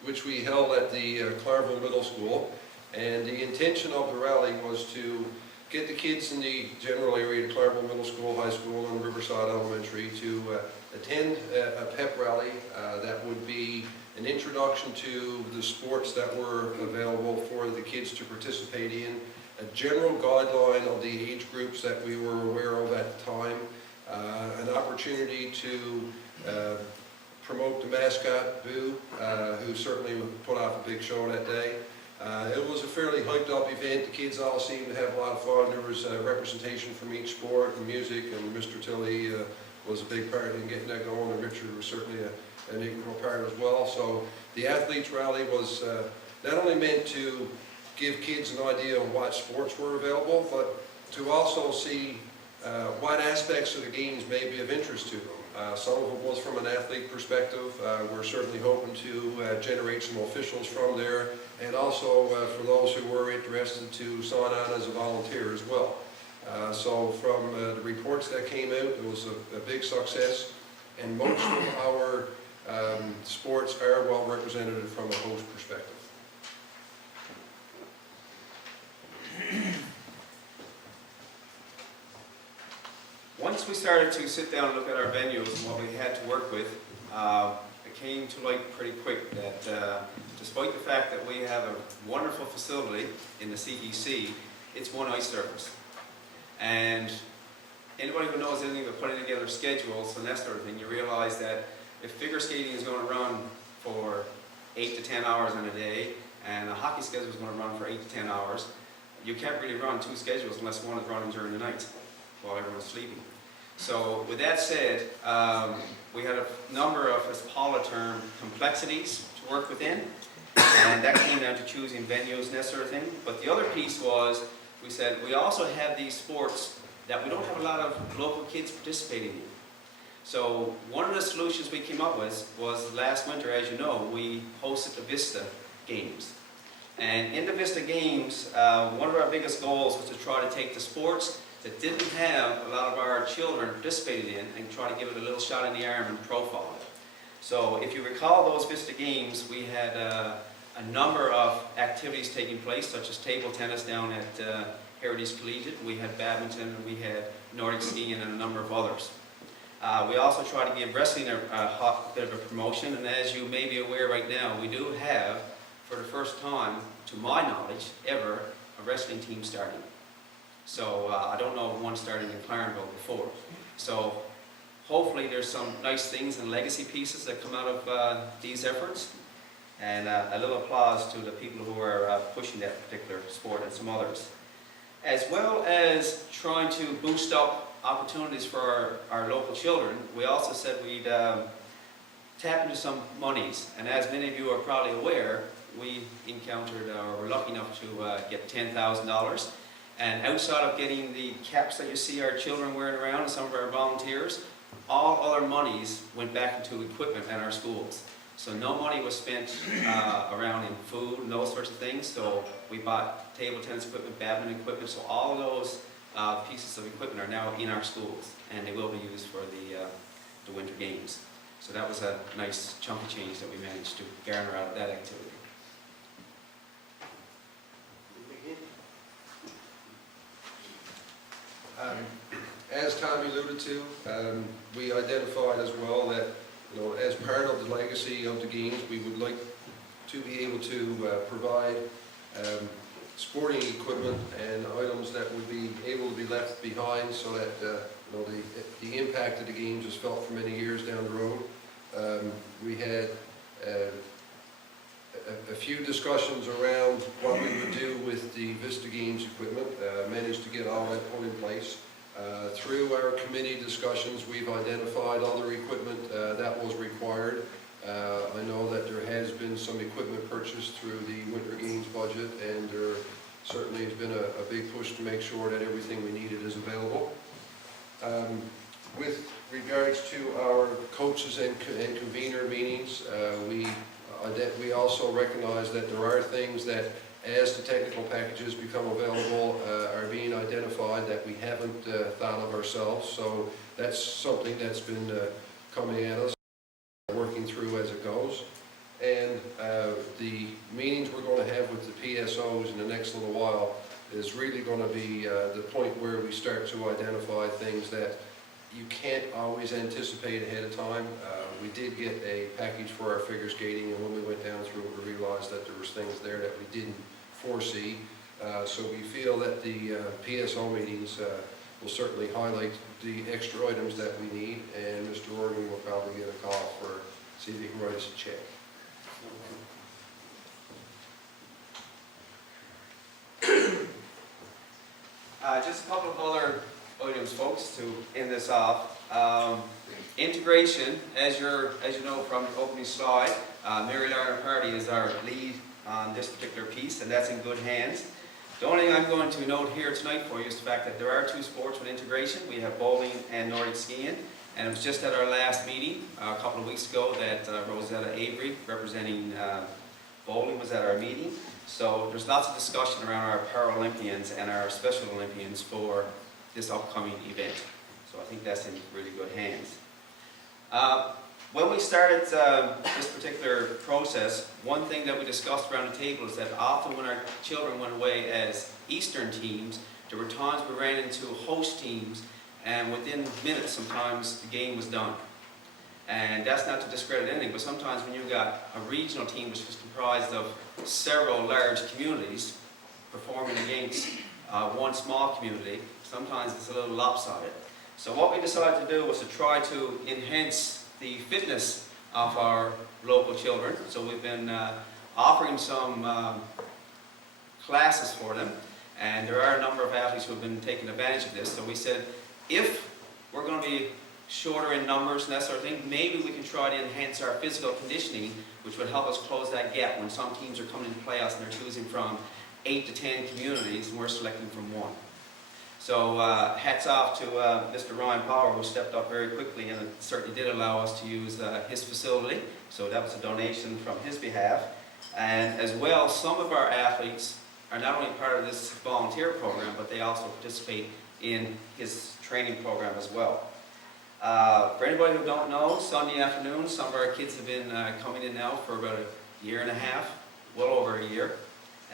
Which we held at the Clarenville Middle School, and the intention of the rally was to get the kids in the general area, the Clarenville Middle School, High School, and Riverside Elementary to attend a pep rally that would be an introduction to the sports that were available for the kids to participate in, a general guideline of the age groups that we were aware of at the time, an opportunity to promote the mascot, Boo, who certainly put off a big show that day. It was a fairly hyped up event. The kids all seemed to have a lot of fun. There was representation from each sport and music, and Mr. Tilley was a big part in getting that going, and Richard was certainly an integral part as well. So the athletes rally was not only meant to give kids an idea of what sports were available, but to also see what aspects of the games may be of interest to them. Some of it was from an athlete perspective. We're certainly hoping to generate some officials from there, and also for those who were interested to sign on as a volunteer as well. So from the reports that came out, it was a big success, and most of our sports are well represented from a host perspective. Once we started to sit down and look at our venues and what we had to work with, it came to light pretty quick that despite the fact that we have a wonderful facility in the CEC, it's one ice surface. And anybody who knows anything about putting together schedules and that sort of thing, you realize that if figure skating is going to run for 8 to 10 hours in a day, and a hockey schedule is going to run for 8 to 10 hours, you can't really run two schedules unless one is running during the night while everyone's sleeping. So with that said, we had a number of, as Paula termed, complexities to work within, and that came down to choosing venues and that sort of thing. But the other piece was, we said, we also have these sports that we don't have a lot of local kids participating in. So one of the solutions we came up with was last winter, as you know, we hosted the Vista Games. And in the Vista Games, one of our biggest goals was to try to take the sports that didn't have a lot of our children participating in and try to give it a little shot in the arm and profile it. So if you recall those Vista Games, we had a number of activities taking place, such as table tennis down at Heritage Collegiate. We had badminton, and we had Nordic skiing, and a number of others. We also tried to give wrestling a bit of a promotion, and as you may be aware right now, we do have, for the first time, to my knowledge, ever, a wrestling team starting. So I don't know of one starting in Clarenville before. So hopefully there's some nice things and legacy pieces that come out of these efforts. And a little applause to the people who are pushing that particular sport and some others. As well as trying to boost up opportunities for our local children, we also said we'd tap into some monies. And as many of you are probably aware, we encountered, or were lucky enough to get $10,000. And outside of getting the caps that you see our children wearing around and some of our volunteers, all other monies went back into equipment at our schools. So no money was spent around in food and those sorts of things. So we bought table tennis equipment, badminton equipment. So all of those pieces of equipment are now in our schools, and they will be used for the Winter Games. So that was a nice chunk of change that we managed to garner out of that activity. As Tommy alluded to, we identified as well that, as part of the legacy of the games, we would like to be able to provide sporting equipment and items that would be able to be left behind so that the impact of the games is felt for many years down the road. We had a few discussions around what we would do with the Vista Games equipment, managed to get all that put in place. Through our committee discussions, we've identified other equipment that was required. I know that there has been some equipment purchased through the Winter Games budget, and there certainly has been a big push to make sure that everything we needed is available. With regards to our coaches and convener meetings, we also recognize that there are things that, as the technical packages become available, are being identified that we haven't thought of ourselves. So that's something that's been coming at us, working through as it goes. And the meetings we're going to have with the PSOs in the next little while is really going to be the point where we start to identify things that you can't always anticipate ahead of time. We did get a package for our figure skating, and when we went down through it, we realized that there was things there that we didn't foresee. So we feel that the PSO meetings will certainly highlight the extra items that we need, and Mr. Organ will probably get a call for, see if he can write us a check. Just a couple of other items, folks, to end this off. Integration, as you know from the opening slide, Mary Lara Party is our lead on this particular piece, and that's in good hands. The only thing I'm going to note here tonight for you is the fact that there are two sports with integration. We have bowling and Nordic skiing, and it was just at our last meeting a couple of weeks ago that Rosetta Avery, representing bowling, was at our meeting. So there's lots of discussion around our Paralympians and our Special Olympians for this upcoming event. So I think that's in really good hands. When we started this particular process, one thing that we discussed around the table is that often when our children went away as Eastern teams, there were times we ran into host teams, and within minutes sometimes the game was done. And that's not to discredit anything, but sometimes when you got a regional team which was comprised of several large communities performing against one small community, sometimes it's a little lopsided. So what we decided to do was to try to enhance the fitness of our local children. So we've been offering some classes for them, and there are a number of athletes who have been taking advantage of this. So we said, if we're going to be shorter in numbers and that sort of thing, maybe we can try to enhance our physical conditioning, which would help us close that gap when some teams are coming into playoffs and they're choosing from 8 to 10 communities and we're selecting from one. So hats off to Mr. Ryan Power, who stepped up very quickly, and it certainly did allow us to use his facility. So that was a donation from his behalf. And as well, some of our athletes are not only part of this volunteer program, but they also participate in his training program as well. For anybody who don't know, Sunday afternoon, some of our kids have been coming in now for about a year and a half, well over a year,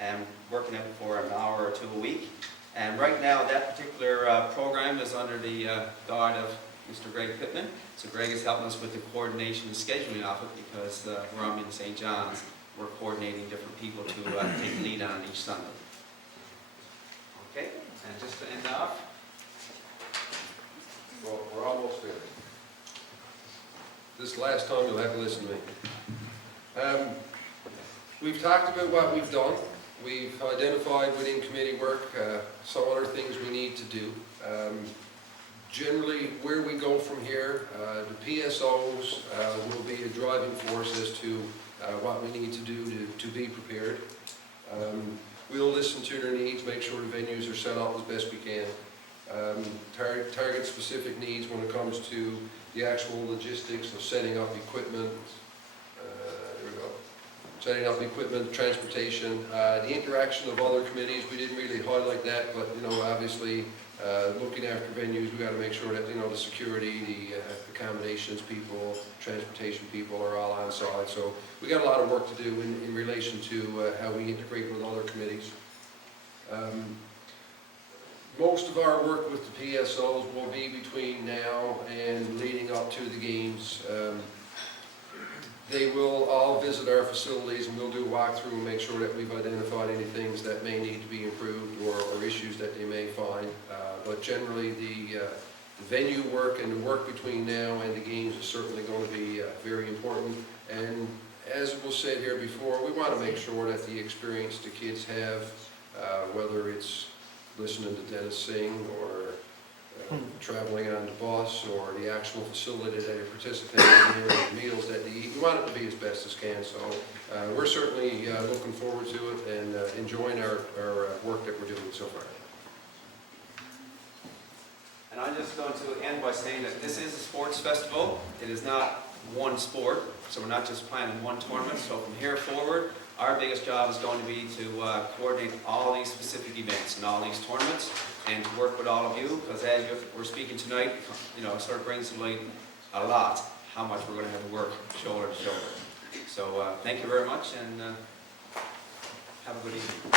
and working out for an hour or two a week. And right now, that particular program is under the guard of Mr. Greg Pittman. So Greg is helping us with the coordination and scheduling of it, because where I'm in St. John's, we're coordinating different people to take the lead on each Sunday. Okay, and just to end off, Well, we're almost there. This last time you'll have to listen to me. We've talked about what we've done. We've identified within committee work some other things we need to do. Generally, where we go from here, the PSOs will be a driving force as to what we need to do to be prepared. We'll listen to their needs, make sure the venues are set up as best we can. Target specific needs when it comes to the actual logistics of setting up equipment. There we go. Setting up equipment, transportation, the interaction of other committees. We didn't really highlight that, but obviously looking after venues, we got to make sure that the security, the accommodations people, transportation people are all on side. So we got a lot of work to do in relation to how we integrate with other committees. Most of our work with the PSOs will be between now and leading up to the games. They will all visit our facilities, and we'll do a walkthrough and make sure that we've identified any things that may need to be improved or issues that they may find. But generally, the venue work and the work between now and the games is certainly going to be very important. And as was said here before, we want to make sure that the experience the kids have, whether it's listening to Dennis sing or traveling on the bus or the actual facility that they participate in, the meals that they eat, we want it to be as best as can. So we're certainly looking forward to it and enjoying our work that we're doing so far. And I'm just going to end by saying that this is a sports festival. It is not one sport, so we're not just planning one tournament. So from here forward, our biggest job is going to be to coordinate all these specific events and all these tournaments, and to work with all of you, because as we're speaking tonight, you know, it sort of brings to light a lot how much we're going to have to work shoulder to shoulder. So thank you very much, and have a good evening.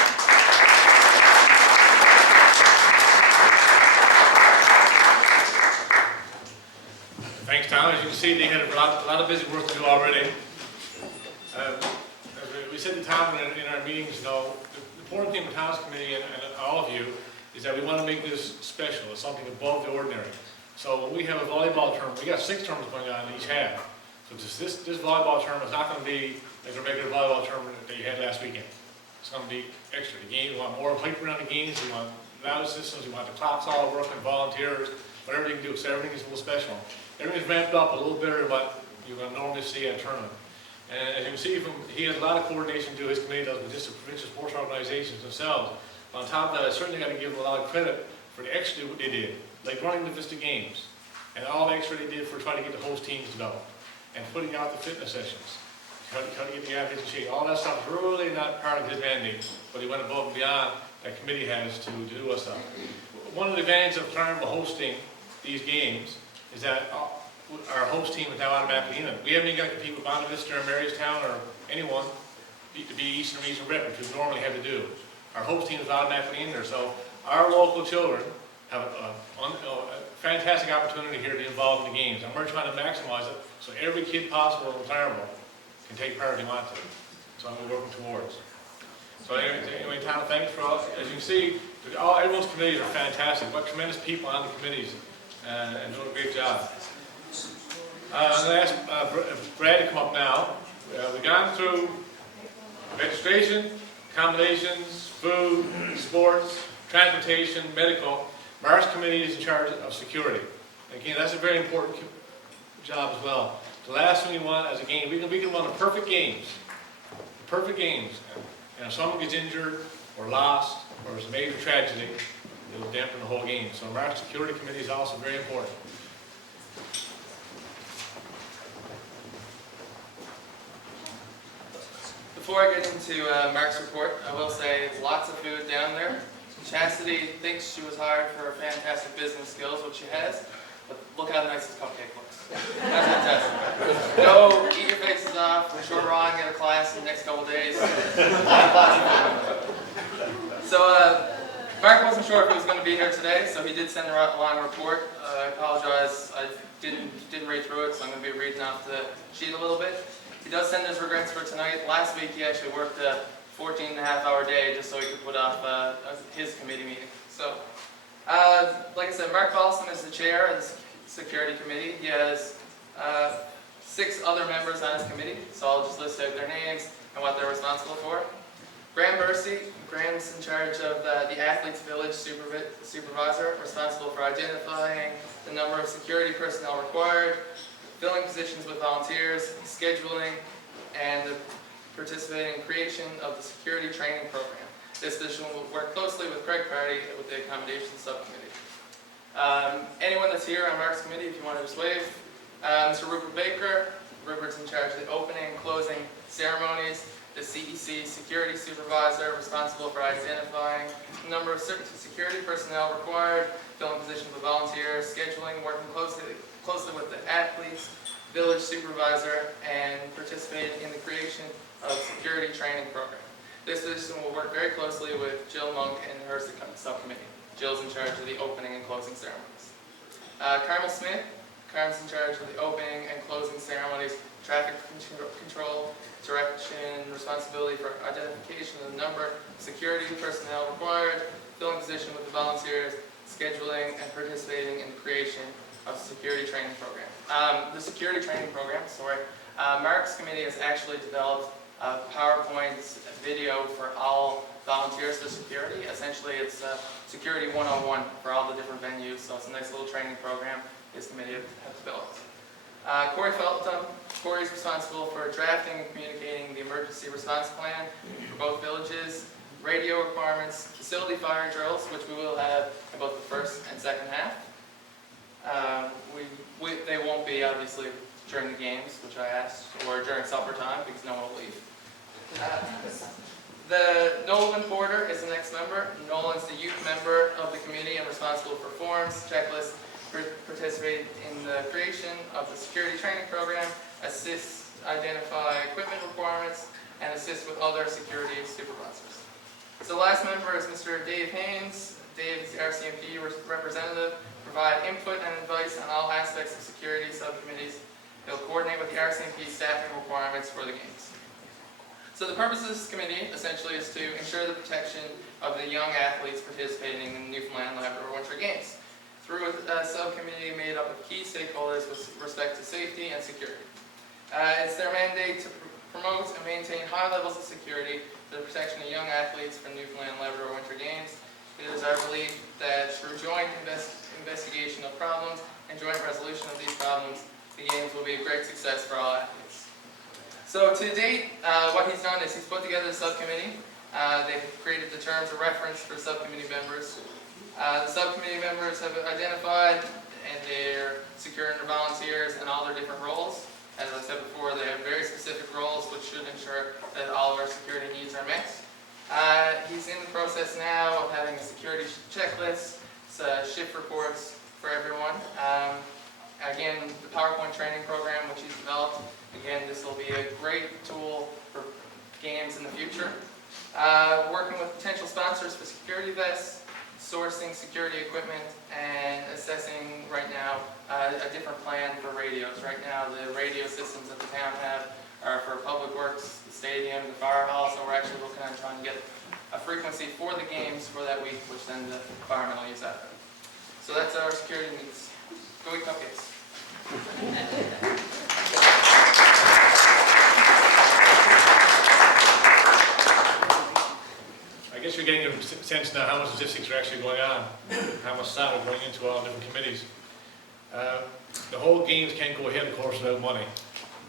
Thanks, Tom. As you can see, they had a lot of busy work to do already. As we said to Tom in our meetings, you know, the important thing with Tom's committee and all of you is that we want to make this special. It's something above the ordinary. So when we have a volleyball tournament, we got 6 tournaments going on in each half. So this volleyball tournament is not going to be like a regular volleyball tournament that you had last weekend. It's going to be extra. The game, we want more hype around the games. We want loud systems. We want the clocks all working, volunteers, whatever you can do. So everything is a little special. Everything's ramped up a little better than what you're going to normally see at a tournament. And as you can see, he has a lot of coordination to his committee does with just the provincial sports organizations themselves. On top of that, I certainly got to give them a lot of credit for the extra what they did, like running the Vista Games, and all the extra they did for trying to get the host teams developed, and putting out the fitness sessions, how to get the athletes in shape. All that stuff is really not part of his mandate, but he went above and beyond that committee has to do us stuff. One of the advantages of Clarenville hosting these games is that our host team is now automatically in it. We haven't even got to compete with Bonavista or Marystown or anyone to be Eastern Region rep, which we normally have to do. Our host team is automatically in there, so our local children have a fantastic opportunity here to be involved in the games, and we're trying to maximize it so every kid possible in Clarenville can take part if they want to. So I'm working towards. So anyway, Tom, thanks for all. As you can see, everyone's committees are fantastic. What tremendous people on the committees, and doing a great job. I'm going to ask Brad to come up now. We've gone through registration, accommodations, food, sports, transportation, medical. Mark's committee is in charge of security. Again, that's a very important job as well. The last thing we want as a game, we can run the perfect games. Perfect games. And if someone gets injured or lost or there's a major tragedy, it'll dampen the whole game. So Mark's security committee is also very important. Before I get into Mark's report, I will say it's lots of food down there. Chastity thinks she was hired for her fantastic business skills, which she has, but look how nice this cupcake looks. That's fantastic. Go eat your faces off. I'm sure Ron get a class in the next couple days. So Mark wasn't sure if he was going to be here today, so he did send along a report. I apologize, I didn't read through it, so I'm going to be reading off the sheet a little bit. He does send his regrets for tonight. Last week he actually worked a 14.5-hour day just so he could put off his committee meeting. So, like I said, Mark Paulson is the chair of the security committee. He has 6 other members on his committee, so I'll just list out their names and what they're responsible for. Graham Bursey. Graham's in charge of the Athletes Village supervisor, responsible for identifying the number of security personnel required, filling positions with volunteers, scheduling, and participating in creation of the security training program. This position will work closely with Craig Party with the accommodations subcommittee. Anyone that's here on Mark's committee, if you want to just wave. Mr. Rupert Baker. Rupert's in charge of the opening and closing ceremonies. The CEC security supervisor, responsible for identifying the number of security personnel required, filling positions with volunteers, scheduling, working closely with the athletes, village supervisor, and participating in the creation of security training program. This position will work very closely with Jill Monk and her subcommittee. Jill's in charge of the opening and closing ceremonies. Carmel Smith. Carmen's in charge of the opening and closing ceremonies, traffic control, direction, responsibility for identification of the number of security personnel required, filling position with the volunteers, scheduling, and participating in the creation of the security training program. Mark's committee has actually developed a PowerPoint video for all volunteers for security. Essentially, it's Security 101 for all the different venues, so it's a nice little training program this committee has developed. Corey Feltham. Corey's responsible for drafting and communicating the emergency response plan for both villages, radio requirements, facility fire drills, which we will have in both the first and second half. They won't be, obviously, during the games, which I asked, or during supper time, because no one will leave. The Nolan Porter is the next member. Nolan's the youth member of the committee and responsible for forms, checklists, participate in the creation of the security training program, assist identify equipment requirements, and assist with other security supervisors. So the last member is Mr. Dave Haynes. Dave is the RCMP representative, provide input and advice on all aspects of security subcommittees. He'll coordinate with the RCMP staffing requirements for the games. So the purpose of this committee essentially is to ensure the protection of the young athletes participating in the Newfoundland Labrador Winter Games through a subcommittee made up of key stakeholders with respect to safety and security. It's their mandate to promote and maintain high levels of security for the protection of young athletes for the Newfoundland Labrador Winter Games. It is our belief that through joint investigation of problems and joint resolution of these problems, the games will be a great success for all athletes. So to date, what he's done is he's put together a subcommittee. They've created the terms of reference for subcommittee members. The subcommittee members have identified and they're securing their volunteers and all their different roles. As I said before, they have very specific roles which should ensure that all of our security needs are met. He's in the process now of having a security checklist, shift reports for everyone. Again, the PowerPoint training program which he's developed, again, this will be a great tool for games in the future. Working with potential sponsors for security vests, sourcing security equipment, and assessing right now a different plan for radios. Right now, the radio systems that the town have are for Public Works, the stadium, the fire hall, so we're actually looking at trying to get a frequency for the games for that week, which then the firemen will use after. So that's our security needs. Go eat cupcakes. I guess you're getting a sense now how much logistics are actually going on, how much thought are going into all different committees. The whole games can't go ahead, of course, without money.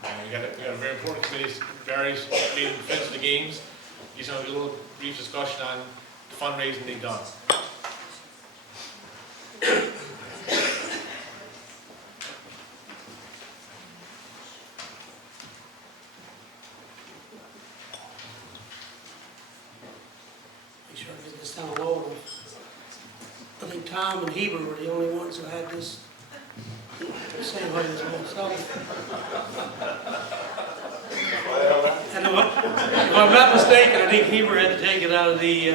We got a very important committees, various leading defense of the games. Just have a little brief discussion on the fundraising they've done. Make sure I get this down low. I think Tom and Heber were the only ones who had this same height as myself. And if I'm not mistaken, I think Heber had to take it out of the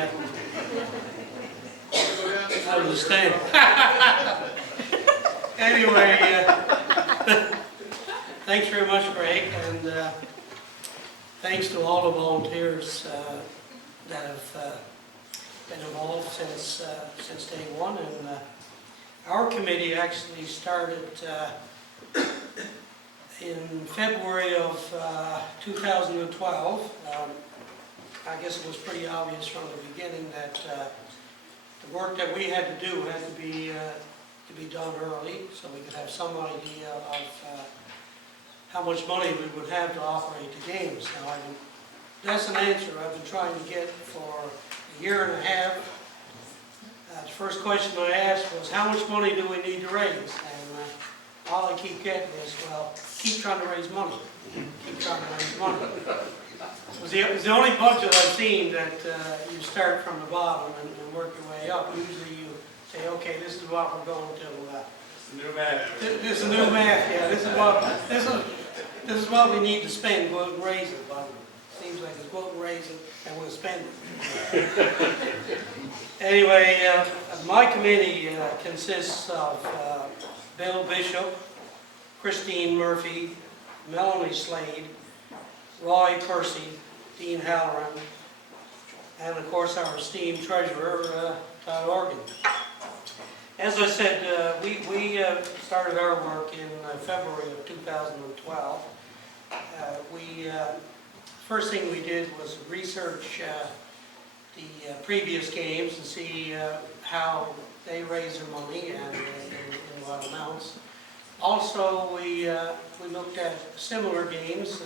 stand. Anyway, thanks very much, Greg, and thanks to all the volunteers that have been involved since day one. And our committee actually started in February of 2012. I guess it was pretty obvious from the beginning that the work that we had to do had to be done early, so we could have some idea of how much money we would have to operate the games. Now, that's an answer I've been trying to get for a year and a half. The first question I asked was, how much money do we need to raise? And all I keep getting is, well, keep trying to raise money. Keep trying to raise money. It's the only budget I've seen that you start from the bottom and work your way up. Usually you say, okay, this is what we're going to. New math. This is new math, yeah. This is what we need to spend. Go out and raise it. But it seems like it's go out and raise it and we'll spend it. Anyway, my committee consists of Bill Bishop, Christine Murphy, Melanie Slade, Roy Percy, Dean Halloran, and of course our esteemed treasurer, Todd Organ. As I said, we started our work in February of 2012. First thing we did was research the previous games and see how they raise their money and in what amounts. Also, we looked at similar games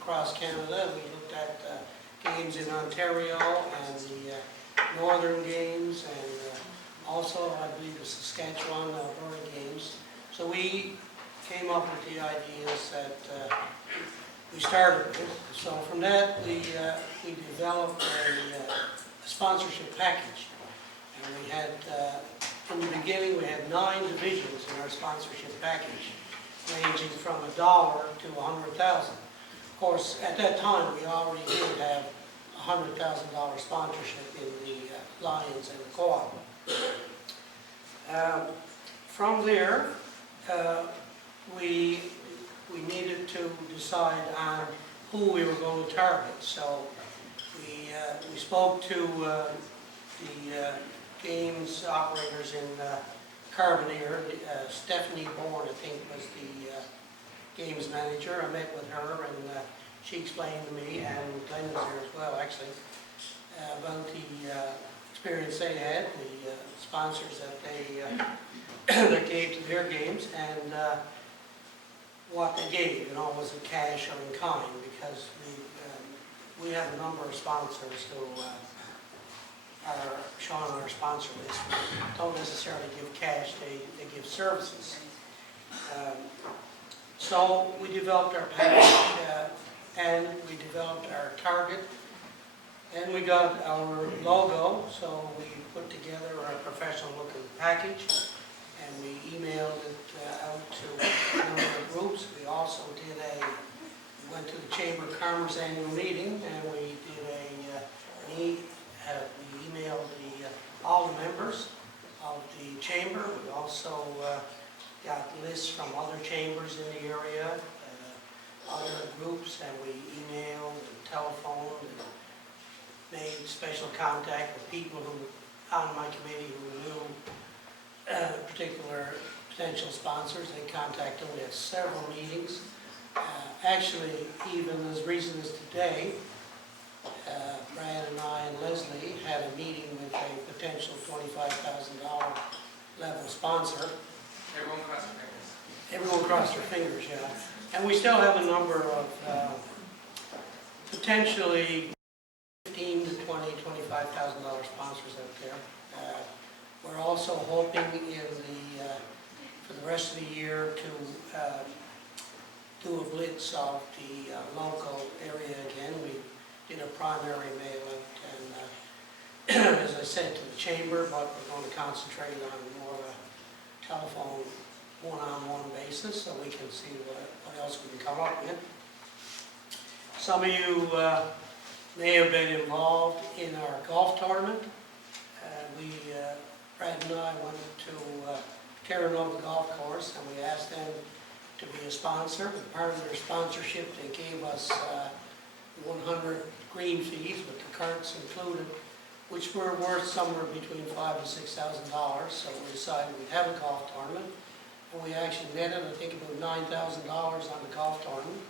across Canada. We looked at games in Ontario and the northern games, and also, I believe, the Saskatchewan, Alberta games. So we came up with the ideas that we started with. So from that, we developed a sponsorship package. And we had, from the beginning, we had 9 divisions in our sponsorship package, ranging from $1 to $100,000. Of course, at that time, we already did have $100,000 sponsorship in the Lions and the Co-op. From there, we needed to decide on who we were going to target. So we spoke to the games operators in Carbonear. Stephanie Bourne, I think, was the games manager. I met with her, and she explained to me, and Glenn was there as well, actually, about the experience they had, the sponsors that they that gave to their games, and what they gave, was it cash or in kind, because we have a number of sponsors who are shown on our sponsor list. We don't necessarily give cash, they give services. So we developed our package, and we developed our target, and we got our logo. So we put together our professional looking package, and we emailed it out to a number of groups. We also went to the Chamber of Commerce annual meeting, and we did we emailed all the members of the chamber. We also got lists from other chambers in the area, other groups, and we emailed and telephoned and made special contact with people who, on my committee, who knew particular potential sponsors. They contacted me at several meetings. Actually, even as recent as today, Brad and I and Leslie had a meeting with a potential $25,000 level sponsor. Everyone cross their fingers. Everyone crossed their fingers, yeah. And we still have a number of potentially $15,000 to $20,000, $25,000 sponsors out there. We're also hoping for the rest of the year to do a blitz of the local area again. We did a primary mail-out, and as I said, to the chamber, but we're going to concentrate on more of a telephone one-on-one basis, so we can see what else we can come up with. Some of you may have been involved in our golf tournament. Brad and I went to Clarenville golf course, and we asked them to be a sponsor. And part of their sponsorship, they gave us 100 green fees with the carts included, which were worth somewhere between $5,000 to $6,000. So we decided we'd have a golf tournament, and we actually netted, I think, about $9,000 on the golf tournament.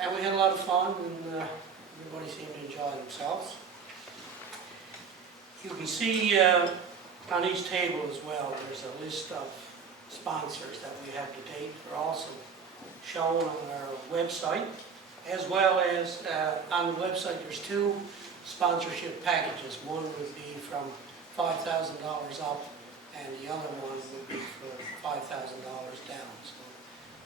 And we had a lot of fun, and everybody seemed to enjoy themselves. You can see on each table as well, there's a list of sponsors that we have to date. They're also shown on our website, as well as on the website there's 2 sponsorship packages. One would be from $5,000 up, and the other one would be for $5,000 down. So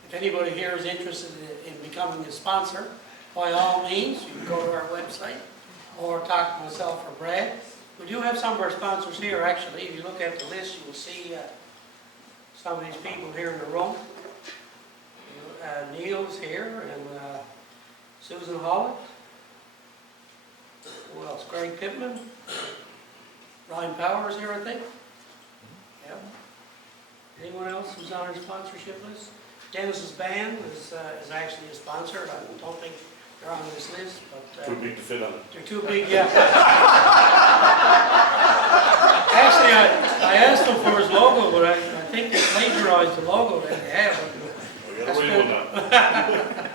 if anybody here is interested in becoming a sponsor, by all means, you can go to our website or talk to myself or Brad. We do have some of our sponsors here, actually. If you look at the list, you will see some of these people here in the room. Neil's here, and Susan Holland. Who else? Greg Pittman. Ryan Powers here, I think. Yeah. Anyone else who's on our sponsorship list? Dennis's band is actually a sponsor. I don't think they're on this list, but. Too big to fit on it. They're too big, yeah. Actually, I asked him for his logo, but I think they plagiarized the logo that they have. We got a real one now.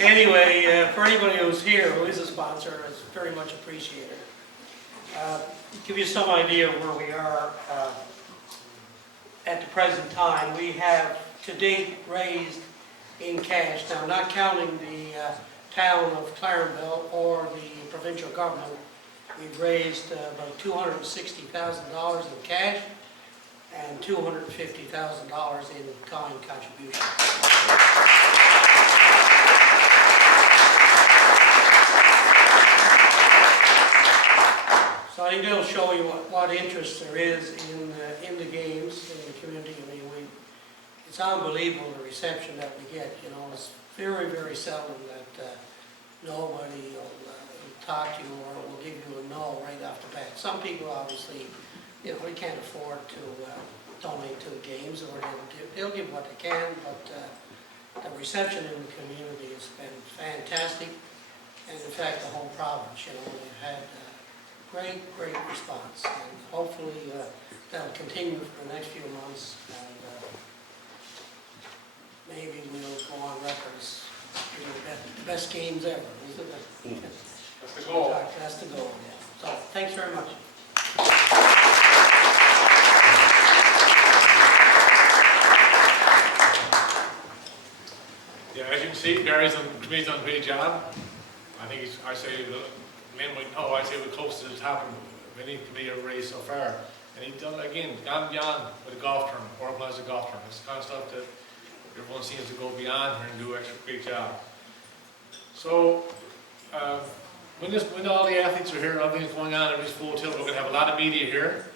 Anyway, for anybody who's here, who is a sponsor, it's very much appreciated. To give you some idea of where we are at the present time, we have to date raised in cash, now not counting the town of Clarenville or the provincial government, we've raised about $260,000 in cash and $250,000 in kind contribution. So I think they'll show you what interest there is in the games in the community. I mean, it's unbelievable the reception that we get. You know, it's very, very seldom that nobody will talk to you or will give you a no right off the bat. Some people obviously, you know, they can't afford to donate to the games, or they'll give what they can. But the reception in the community has been fantastic, and in fact, the whole province. You know, we've had great response, and hopefully that'll continue for the next few months, and maybe we'll go on record as the best games ever, isn't it? That's the goal. That's the goal, yeah. So, thanks very much. Yeah, as you can see, Barry's committee's done a great job. I think I say we're close to the top of any committee I've raised so far. And he's done, again, gone beyond with a golf tournament, organized a golf tournament. It's the kind of stuff that everyone seems to go beyond here and do an extra great job. So, when all the athletes are here, everything's going on, everything's full tilt, we're going to have a lot of media here.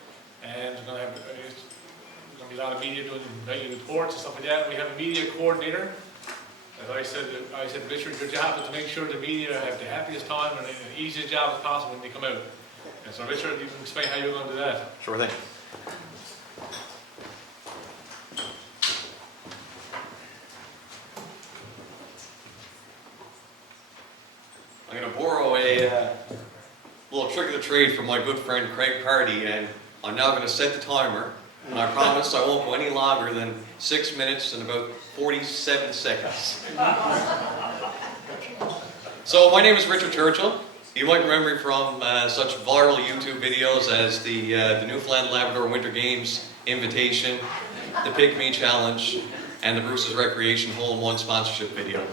And we're going to be a lot of media doing reports and stuff like that. We have a media coordinator. As I said, Richard, your job is to make sure the media have the happiest time and the easiest job as possible when they come out. And so, Richard, you can explain how you're going to do that. Sure thing. I'm going to borrow a little trick of the trade from my good friend Craig Party, and I'm now going to set the timer. And I promise I won't go any longer than 6 minutes and about 47 seconds. So my name is Richard Churchill. You might remember me from such viral YouTube videos as the Newfoundland Labrador Winter Games Invitation, the Pick Me Challenge, and the Bruce's Recreation Hole-in-One sponsorship video.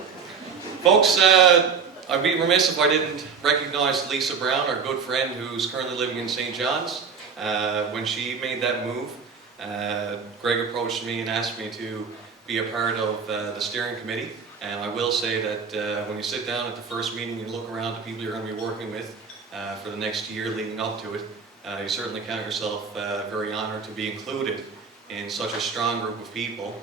Folks, I'd be remiss if I didn't recognize Lisa Brown, our good friend who's currently living in St. John's. When she made that move, Greg approached me and asked me to be a part of the steering committee. And I will say that when you sit down at the first meeting and look around the people you're going to be working with for the next year leading up to it, you certainly count yourself very honored to be included in such a strong group of people.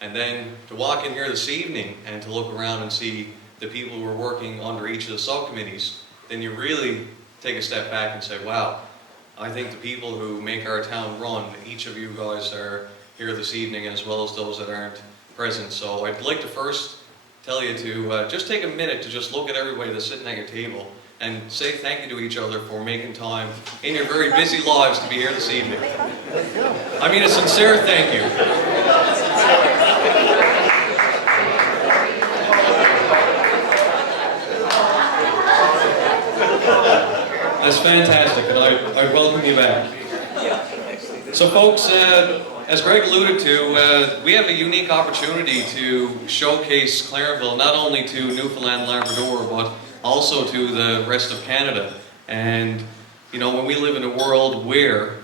And then to walk in here this evening and to look around and see the people who are working under each of the subcommittees, then you really take a step back and say, wow, I think the people who make our town run, each of you guys are here this evening as well as those that aren't present. So I'd like to first tell you to just take a minute to just look at everybody that's sitting at your table and say thank you to each other for making time in your very busy lives to be here this evening. I mean a sincere thank you. That's fantastic, and I welcome you back. So folks, as Greg alluded to, we have a unique opportunity to showcase Clarenville not only to Newfoundland and Labrador, but also to the rest of Canada. And, you know, when we live in a world where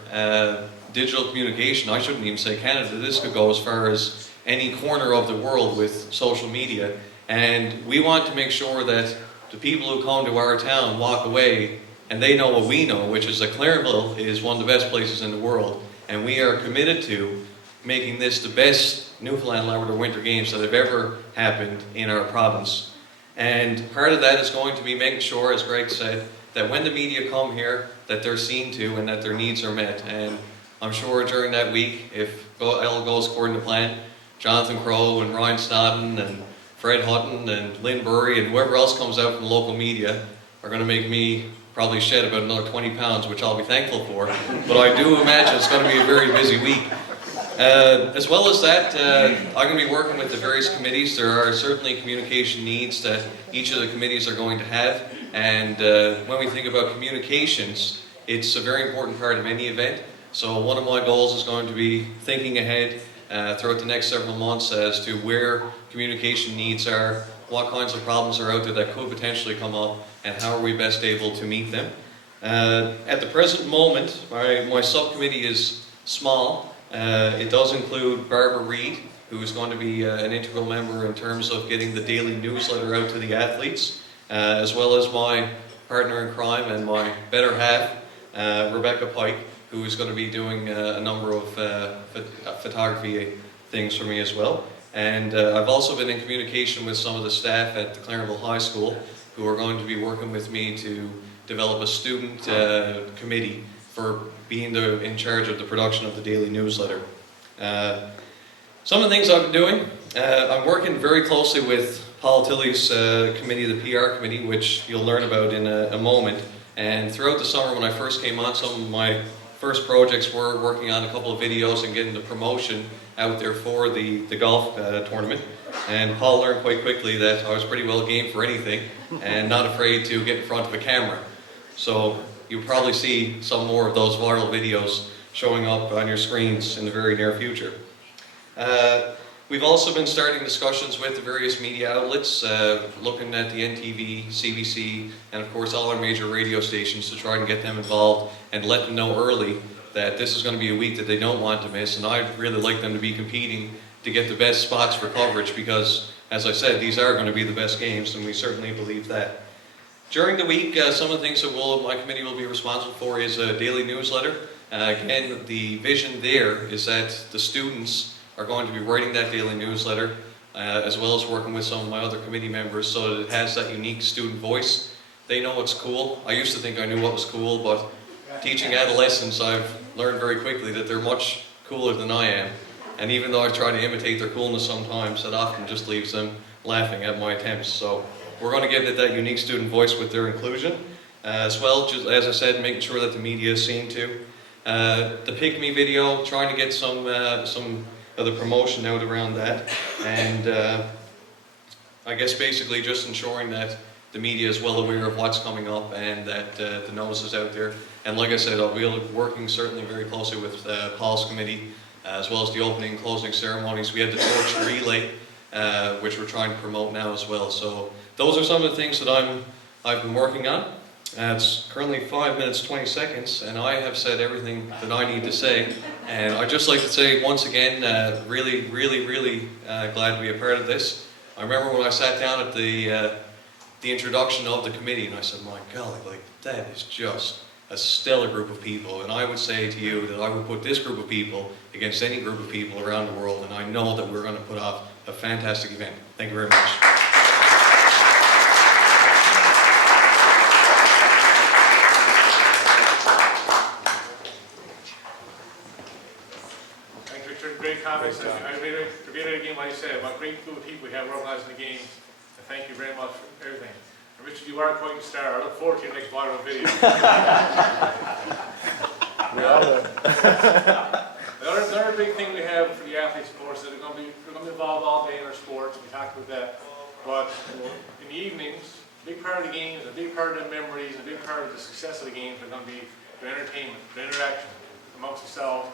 digital communication, I shouldn't even say Canada, this could go as far as any corner of the world with social media. And we want to make sure that the people who come to our town walk away and they know what we know, which is that Clarenville is one of the best places in the world. And we are committed to making this the best Newfoundland Labrador Winter Games that have ever happened in our province. And part of that is going to be making sure, as Greg said, that when the media come here, that they're seen to and that their needs are met. And I'm sure during that week, if all goes according to plan, Jonathan Crowe and Ryan Snodden and Fred Hutton and Lynn Burry and whoever else comes out from the local media are going to make me probably shed about another 20 pounds, which I'll be thankful for. But I do imagine it's going to be a very busy week. As well as that, I'm going to be working with the various committees. There are certainly communication needs that each of the committees are going to have. And when we think about communications, it's a very important part of any event. So one of my goals is going to be thinking ahead throughout the next several months as to where communication needs are, what kinds of problems are out there that could potentially come up, and how are we best able to meet them. At the present moment, my subcommittee is small. It does include Barbara Reed, who is going to be an integral member in terms of getting the daily newsletter out to the athletes, as well as my partner in crime and my better half, Rebecca Pike, who is going to be doing a number of photography things for me as well. And I've also been in communication with some of the staff at the Clarenville High School who are going to be working with me to develop a student committee for being in charge of the production of the daily newsletter. Some of the things I've been doing, I'm working very closely with Paul Tilley's committee, the PR committee, which you'll learn about in a moment. And throughout the summer when I first came on, some of my first projects were working on a couple of videos and getting the promotion out there for the golf tournament. And Paul learned quite quickly that I was pretty well game for anything and not afraid to get in front of a camera. So you'll probably see some more of those viral videos showing up on your screens in the very near future. We've also been starting discussions with the various media outlets, looking at the NTV, CBC, and of course all our major radio stations to try and get them involved and let them know early that this is going to be a week that they don't want to miss, and I'd really like them to be competing to get the best spots for coverage because, as I said, these are going to be the best games, and we certainly believe that. During the week, some of the things that my committee will be responsible for is a daily newsletter. Again, the vision there is that the students are going to be writing that daily newsletter, as well as working with some of my other committee members so that it has that unique student voice. They know it's cool. I used to think I knew what was cool, but teaching adolescents, I've learned very quickly that they're much cooler than I am. And even though I try to imitate their coolness sometimes, that often just leaves them laughing at my attempts. So we're going to give it that unique student voice with their inclusion. As well, just as I said, making sure that the media is seen to. The Pick Me video, trying to get some of the promotion out around that. And I guess basically just ensuring that the media is well aware of what's coming up and that the notice is out there. And like I said, I'll be working certainly very closely with Paul's committee, as well as the opening and closing ceremonies. We had the torch relay, which we're trying to promote now as well. So those are some of the things that I've been working on. It's currently 5 minutes, 20 seconds, and I have said everything that I need to say. And I'd just like to say once again, really glad to be a part of this. I remember when I sat down at the introduction of the committee, and I said, my golly, like, that is just a stellar group of people. And I would say to you that I would put this group of people against any group of people around the world, and I know that we're going to put off a fantastic event. Thank you very much. Great comments. I reiterate again what you said about great group of people we have organizing the games. And thank you very much for everything. And Richard, you are quite a star. I look forward to your next viral video. Another big thing we have for the athletes, of course, is they're going to be involved all day in our sports. We talked about that. But in the evenings, a big part of the games, a big part of the memories, a big part of the success of the games are going to be their entertainment, their interaction amongst themselves,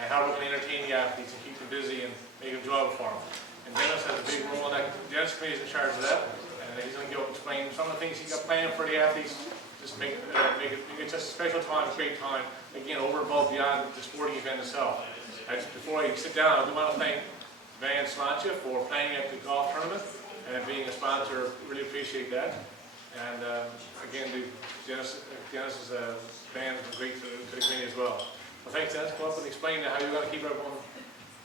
and how we can entertain the athletes and keep them busy and make it enjoyable for them. And Dennis has a big role in that. Dennis committee is in charge of that, and he's going to go and explain some of the things he's got planned for the athletes. Just make it just a special time, a great time. Again, over and above beyond the sporting event itself. Before I sit down, I do want to thank Van Slancha for playing at the golf tournament and being a sponsor. Really appreciate that. And again, Dennis's band has been great to the committee as well. Well, thanks, Dennis. Come up and explain how you're going to keep everyone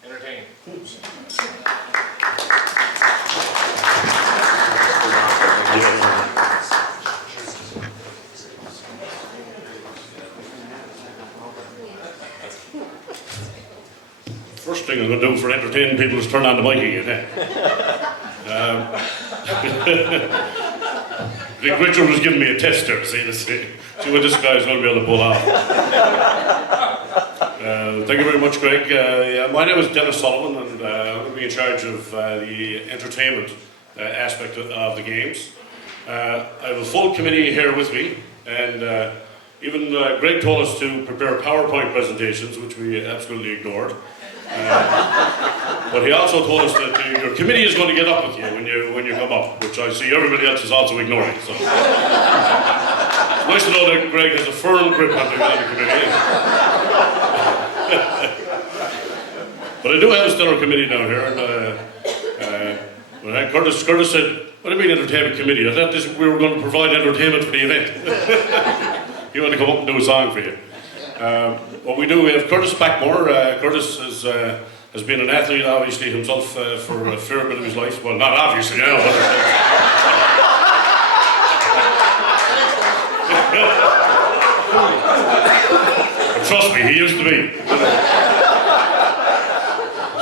entertained. First thing I'm going to do for entertaining people is turn on the mic again. I think Richard was giving me a test there, see what this guy's going to be able to pull off. Thank you very much, Greg. Yeah, my name is Dennis Sullivan, and I'm going to be in charge of the entertainment aspect of the games. I have a full committee here with me, and even Greg told us to prepare PowerPoint presentations, which we absolutely ignored. But he also told us that your committee is going to get up with you when you come up, which I see everybody else is also ignoring. So it's nice to know that Greg has a firm grip on the committee. But I do have a stellar committee down here, and Curtis said, "What do you mean entertainment committee? I thought we were going to provide entertainment for the event." He wanted to come up and do a song for you. What we do, we have Curtis Backmore. Curtis has been an athlete, obviously, himself for a fair bit of his life. Well, not obviously now, but trust me, he used to be.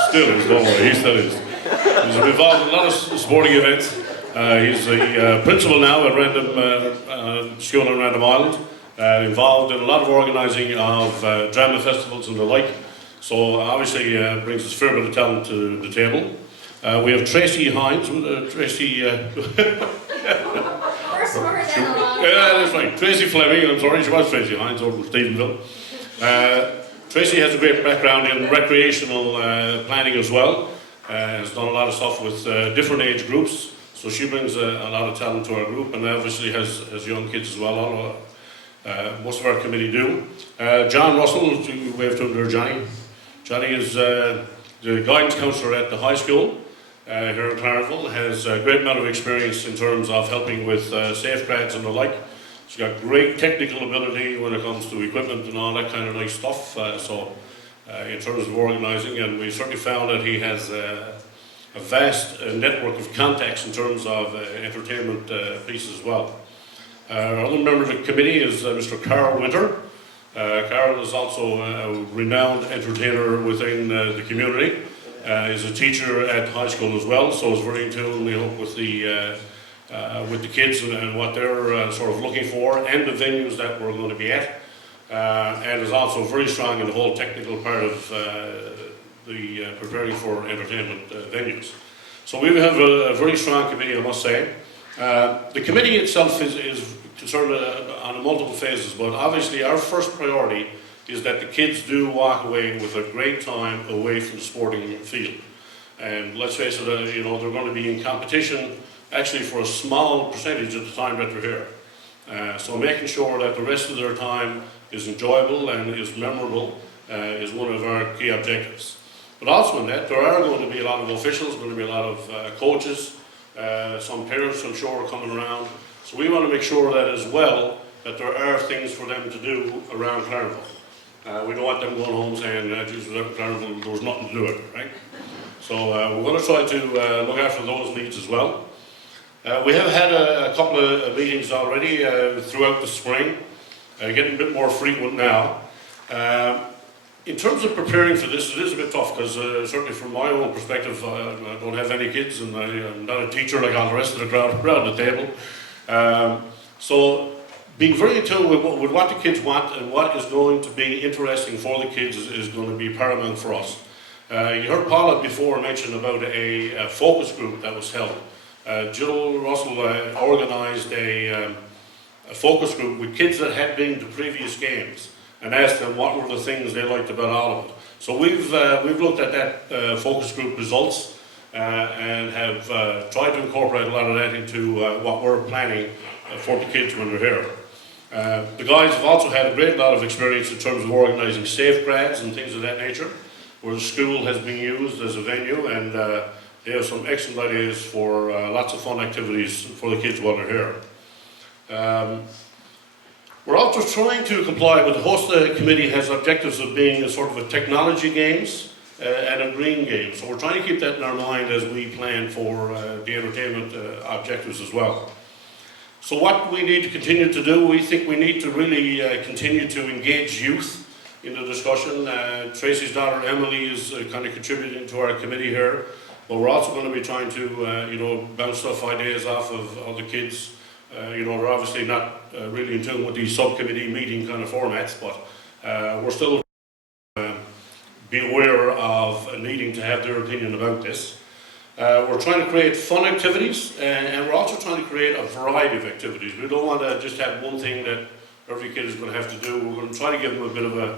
Still is, don't worry, he still is. He's involved in a lot of sporting events. He's the principal now at Random School in Random Island. Involved in a lot of organising of drama festivals and the like. So obviously brings us a fair bit of talent to the table. We have Tracy Hines. Tracy... First word in a long Yeah, that's right. Tracy Fleming, I'm sorry, she was Tracy Hines over in Stephenville. Tracy has a great background in recreational planning as well. Has done a lot of stuff with different age groups. So she brings a lot of talent to our group, and obviously has young kids as well. Most of our committee do. John Russell, we have to him there, Johnny. Johnny is the guidance counsellor at the high school here in Clarenville. Has a great amount of experience in terms of helping with safeguards and the like. He's got great technical ability when it comes to equipment and all that kind of nice stuff. In terms of organising, and we certainly found that he has a vast network of contacts in terms of entertainment pieces as well. Our other member of the committee is Mr. Carl Winter. Carl is also a renowned entertainer within the community. He's a teacher at high school as well, so is very in tune, we hope, with the kids and what they're sort of looking for, and the venues that we're going to be at. And is also very strong in the whole technical part of the preparing for entertainment venues. So we have a very strong committee, I must say. The committee itself is concerned on multiple phases, but obviously our first priority is that the kids do walk away with a great time away from the sporting field. And let's face it, they're going to be in competition actually for a small percentage of the time that they're here. So making sure that the rest of their time is enjoyable and is memorable is one of our key objectives. But also in that, there are going to be a lot of officials, going to be a lot of coaches, some parents I'm sure are coming around. So we want to make sure that as well, that there are things for them to do around Clarenville. We don't want them going home saying, Jesus, Clarenville, there was nothing to do with it, right? So we're going to try to look after those needs as well. We have had a couple of meetings already throughout the spring, getting a bit more frequent now. In terms of preparing for this, it is a bit tough because certainly from my own perspective, I don't have any kids and I'm not a teacher like all the rest of the crowd around the table. So being very in tune with what the kids want and what is going to be interesting for the kids is going to be paramount for us. You heard Paula before mention about a focus group that was held. Jill Russell organised a focus group with kids that had been to previous games and asked them what were the things they liked about all of it. So we've looked at that focus group results and have tried to incorporate a lot of that into what we're planning for the kids when they're here. The guys have also had a great lot of experience in terms of organising safeguards and things of that nature, where the school has been used as a venue, and they have some excellent ideas for lots of fun activities for the kids while they're here. We're also trying to comply with the host committee has objectives of being a sort of a technology games and a green game. So we're trying to keep that in our mind as we plan for the entertainment objectives as well. So what we need to continue to do, we think we need to really continue to engage youth in the discussion. Tracy's daughter Emily is kind of contributing to our committee here. but we're also going to be trying to, you know, bounce stuff, ideas off of other kids. You know, they're obviously not really in tune with these subcommittee meeting kind of formats, but we're still be aware of needing to have their opinion about this. We're trying to create fun activities, and we're also trying to create a variety of activities. We don't want to just have one thing that every kid is going to have to do. We're going to try to give them a bit of a,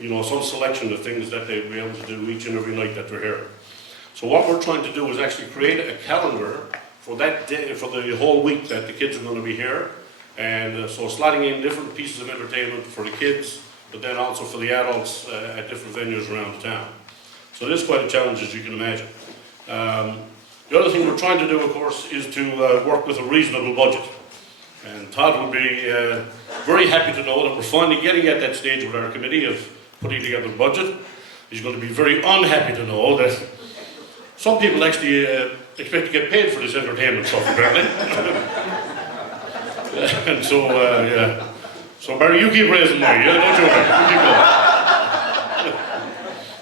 you know, some selection of things that they'll be able to do each and every night that they're here. So what we're trying to do is actually create a calendar for that day, for the whole week that the kids are going to be here. And so slotting in different pieces of entertainment for the kids, but then also for the adults at different venues around the town. So it is quite a challenge, as you can imagine. The other thing we're trying to do, of course, is to work with a reasonable budget. And Todd will be very happy to know that we're finally getting at that stage with our committee of putting together a budget. He's going to be very unhappy to know that some people actually expect to get paid for this entertainment stuff, apparently. And so, yeah. So Barry, you keep raising money, yeah? Don't you worry, you keep going.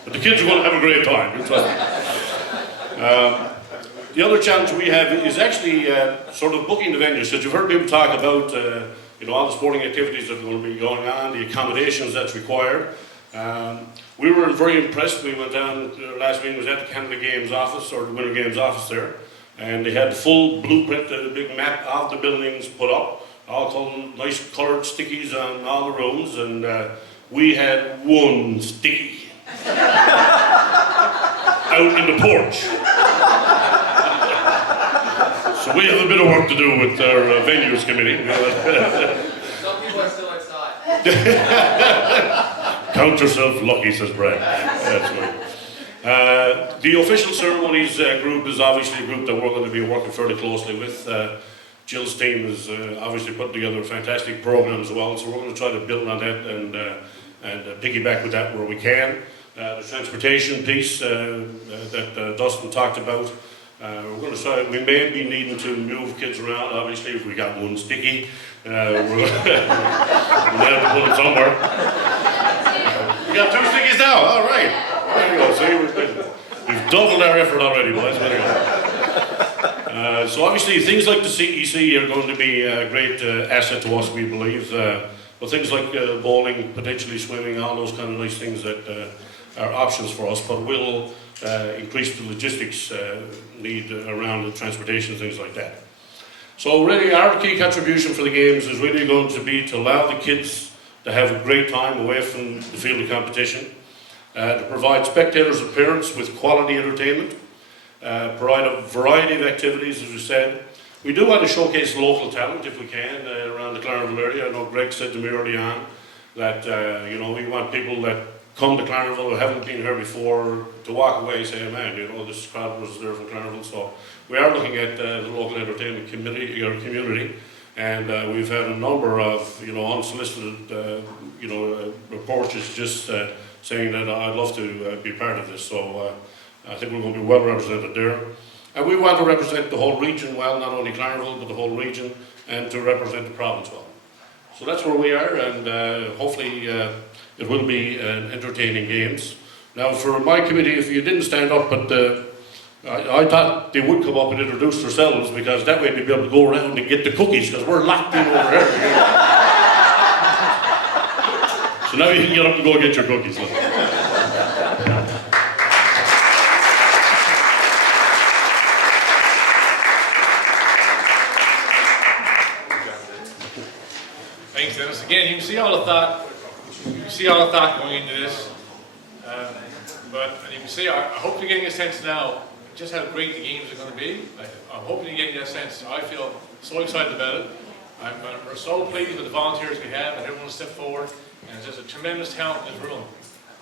But the kids are going to have a great time, you trust me. The other challenge we have is actually sort of booking the venues. Because you've heard people talk about you know, all the sporting activities that are going to be going on, the accommodations that's required. We were very impressed. We went down, last meeting was at the Canada Games office, or the Winter Games office there, and they had the full blueprint, the big map of the buildings put up, all nice coloured stickies on all the rooms, and we had one sticky out in the porch. So we have a bit of work to do with our venues committee. Some people are still inside. Count yourself lucky, says Brad. That's right. The official ceremonies group is obviously a group that we're going to be working fairly closely with. Jill's team is obviously putting together a fantastic program as well, so we're going to try to build on that and piggyback with that where we can. The transportation piece that Dustin talked about, we're going to try, we may be needing to move kids around, obviously, if we got one sticky. We're going to have to put them somewhere. We got 2 stickies now, all right. There you go, see, we've doubled our effort already, boys. There you go. So obviously, things like the CEC are going to be a great asset to us, we believe. But things like bowling, potentially swimming, all those kind of nice things that are options for us, but will increase the logistics need around the transportation, things like that. So really our key contribution for the games is really going to be to allow the kids to have a great time away from the field of competition, to provide spectators and parents with quality entertainment, provide a variety of activities, as we said. We do want to showcase local talent if we can around the Clarenville area. I know Greg said to me early on that you know, we want people that come to Clarenville who haven't been here before to walk away saying, man, you know, this crowd was there from Clarenville. So we are looking at the local entertainment community, and we've had a number of, you know, unsolicited, you know, approaches just saying that I'd love to be part of this. So I think we're going to be well represented there. And we want to represent the whole region well, not only Clarenville, but the whole region, and to represent the province well. So that's where we are, and hopefully it will be entertaining games. Now for my committee, if you didn't stand up, but I thought they would come up and introduce themselves, because that way they'd be able to go around and get the cookies, because we're locked in over here. You know? So now you can get up and go get your cookies. Look. Thanks, Dennis. Again, you can see all the thought. You can see all the thought going into this. But you can see, I hope you're getting a sense now just how great the games are going to be. I'm hoping you're getting that sense. I feel so excited about it. We're so pleased with the volunteers we have, and everyone stepped forward. And there's just a tremendous talent in this room,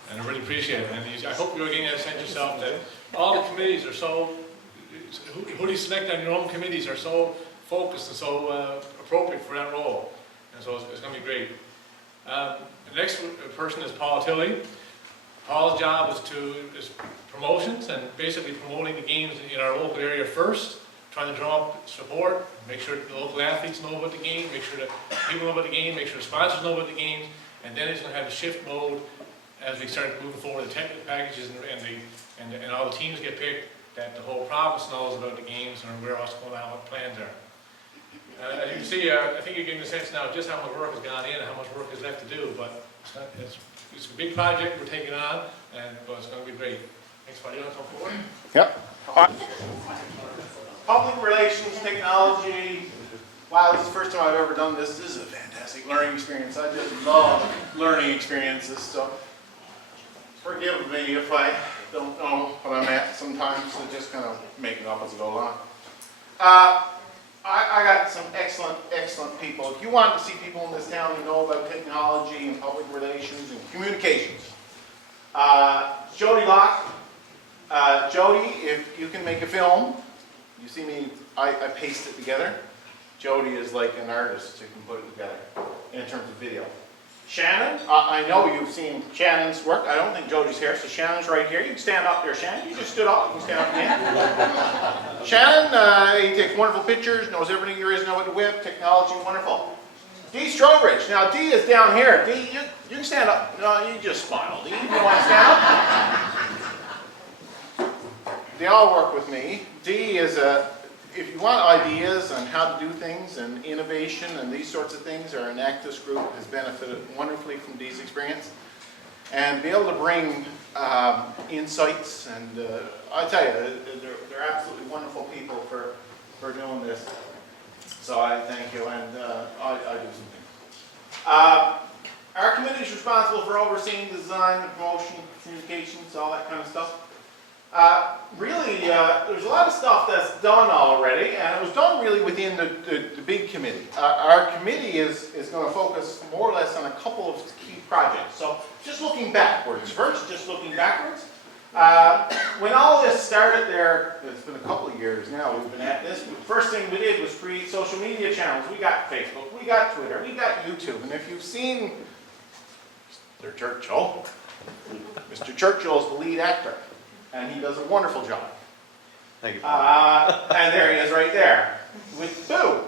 and I really appreciate it. And I hope you're getting that sense yourself that all the committees are so, who do you select on your own committees are so focused and so appropriate for that role. And so it's going to be great. The next person is Paul Tilley. Paul's job is promotions and basically promoting the games in our local area first, trying to draw up support, make sure the local athletes know about the game, make sure that people know about the game, make sure the sponsors know about the games, and then it's going to have a shift mode as we start moving forward, the technical packages and all the teams get picked. that the whole province knows about the games and where what's going on, what plans are. As you can see, I think you're getting a sense now just how much work has gone in and how much work is left to do, but it's a big project we're taking on, but it's going to be great. Thanks, buddy. You want to come forward? Yep. Public relations, technology. Wow, this is the first time I've ever done this. This is a fantastic learning experience. I just love learning experiences, so forgive me if I don't know what I'm at sometimes. So just kind of make it up as I go along. I got some excellent people. If you want to see people in this town who know about technology and public relations and communications, Jody Locke. Jody, if you can make a film, you see me, I paste it together. Jody is like an artist who can put it together in terms of video. Shannon, I know you've seen Shannon's work. I don't think Jody's here, so Shannon's right here. You can stand up there, Shannon. You just stood up. You can stand up again. Shannon, he takes wonderful pictures, knows everything there is to know about the web, technology, wonderful. Dee Strobridge. Now, Dee is down here. Dee, you can stand up. No, you just smile. Dee, you want to stand up? They all work with me. Dee is if you want ideas on how to do things and innovation and these sorts of things, our Enactus group has benefited wonderfully from Dee's experience. And be able to bring insights, and I tell you, they're absolutely wonderful people for doing this. So I thank you, and I do something. Our committee is responsible for overseeing design, the promotion, communications, all that kind of stuff. Really, there's a lot of stuff that's done already, and it was done really within the big committee. Our committee is going to focus more or less on a couple of key projects. So just looking backwards first, when all this started there, it's been a couple of years now we've been at this. The first thing we did was create social media channels. We got Facebook, we got Twitter, we got YouTube, and if you've seen Mr. Churchill, Mr. Churchill is the lead actor. And he does a wonderful job. Thank you. And there he is right there with Boo.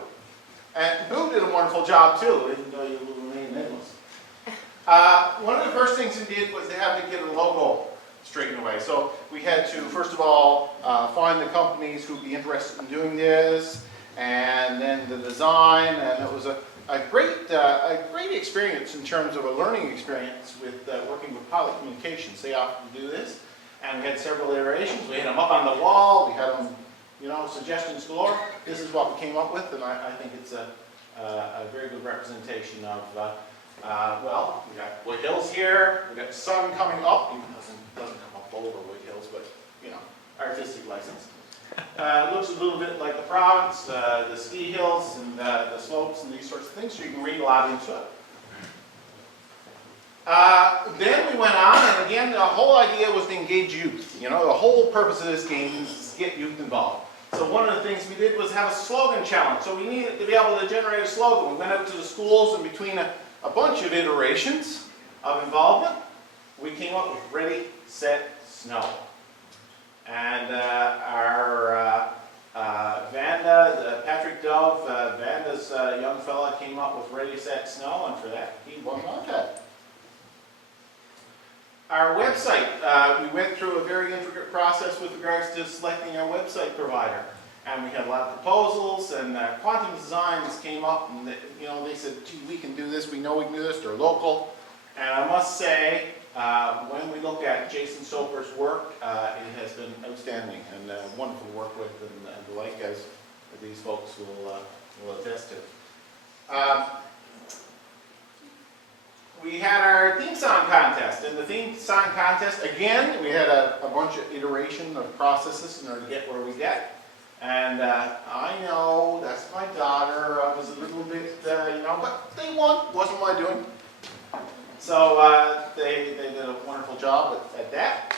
And Boo did a wonderful job too, even though you will remain nameless. One of the first things we did was to have to get a logo straightened away. So we had to, first of all, find the companies who would be interested in doing this, and then the design, and it was a great experience in terms of a learning experience with working with Pilot Communications. They often do this. And we had several iterations. We had them up on the wall. We had them, suggestions galore. This is what we came up with, and I think it's a very good representation of, we got White Hills here. We got the sun coming up. It doesn't come up over White Hills, but, artistic license. It looks a little bit like the province, the ski hills, and the slopes, and these sorts of things, so you can read a lot into it. Then we went on, and again, the whole idea was to engage youth. The whole purpose of this game is to get youth involved. So one of the things we did was have a slogan challenge. So we needed to be able to generate a slogan. We went out to the schools, and between a bunch of iterations of involvement, we came up with Ready, Set, Snow. And our Vanda, Patrick Dove, Vanda's young fella came up with Ready, Set, Snow, and for that, he won contest. Our website, we went through a very intricate process with regards to selecting our website provider. And we had a lot of proposals, and Quantum Designs came up, and they said, gee, we can do this, we know we can do this, they're local. And I must say, when we look at Jason Soper's work, it has been outstanding and wonderful to work with, and the like, as these folks will attest to. We had our theme song contest. In the theme song contest, again, we had a bunch of iteration of processes in order to get where we get. And I know, that's my daughter. I was a little bit, but they won. Wasn't my doing. So they did a wonderful job at that.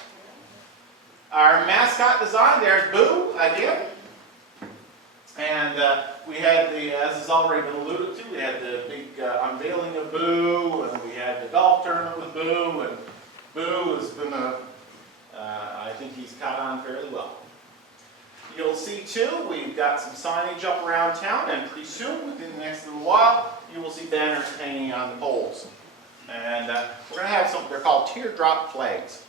Our mascot design, there's Boo, again. And we had as has already been alluded to, we had the big unveiling of Boo, and we had the golf tournament with Boo, and Boo has been I think he's caught on fairly well. You'll see too, we've got some signage up around town, and pretty soon, within the next little while, you will see banners hanging on the poles. And we're going to have something, they're called teardrop flags.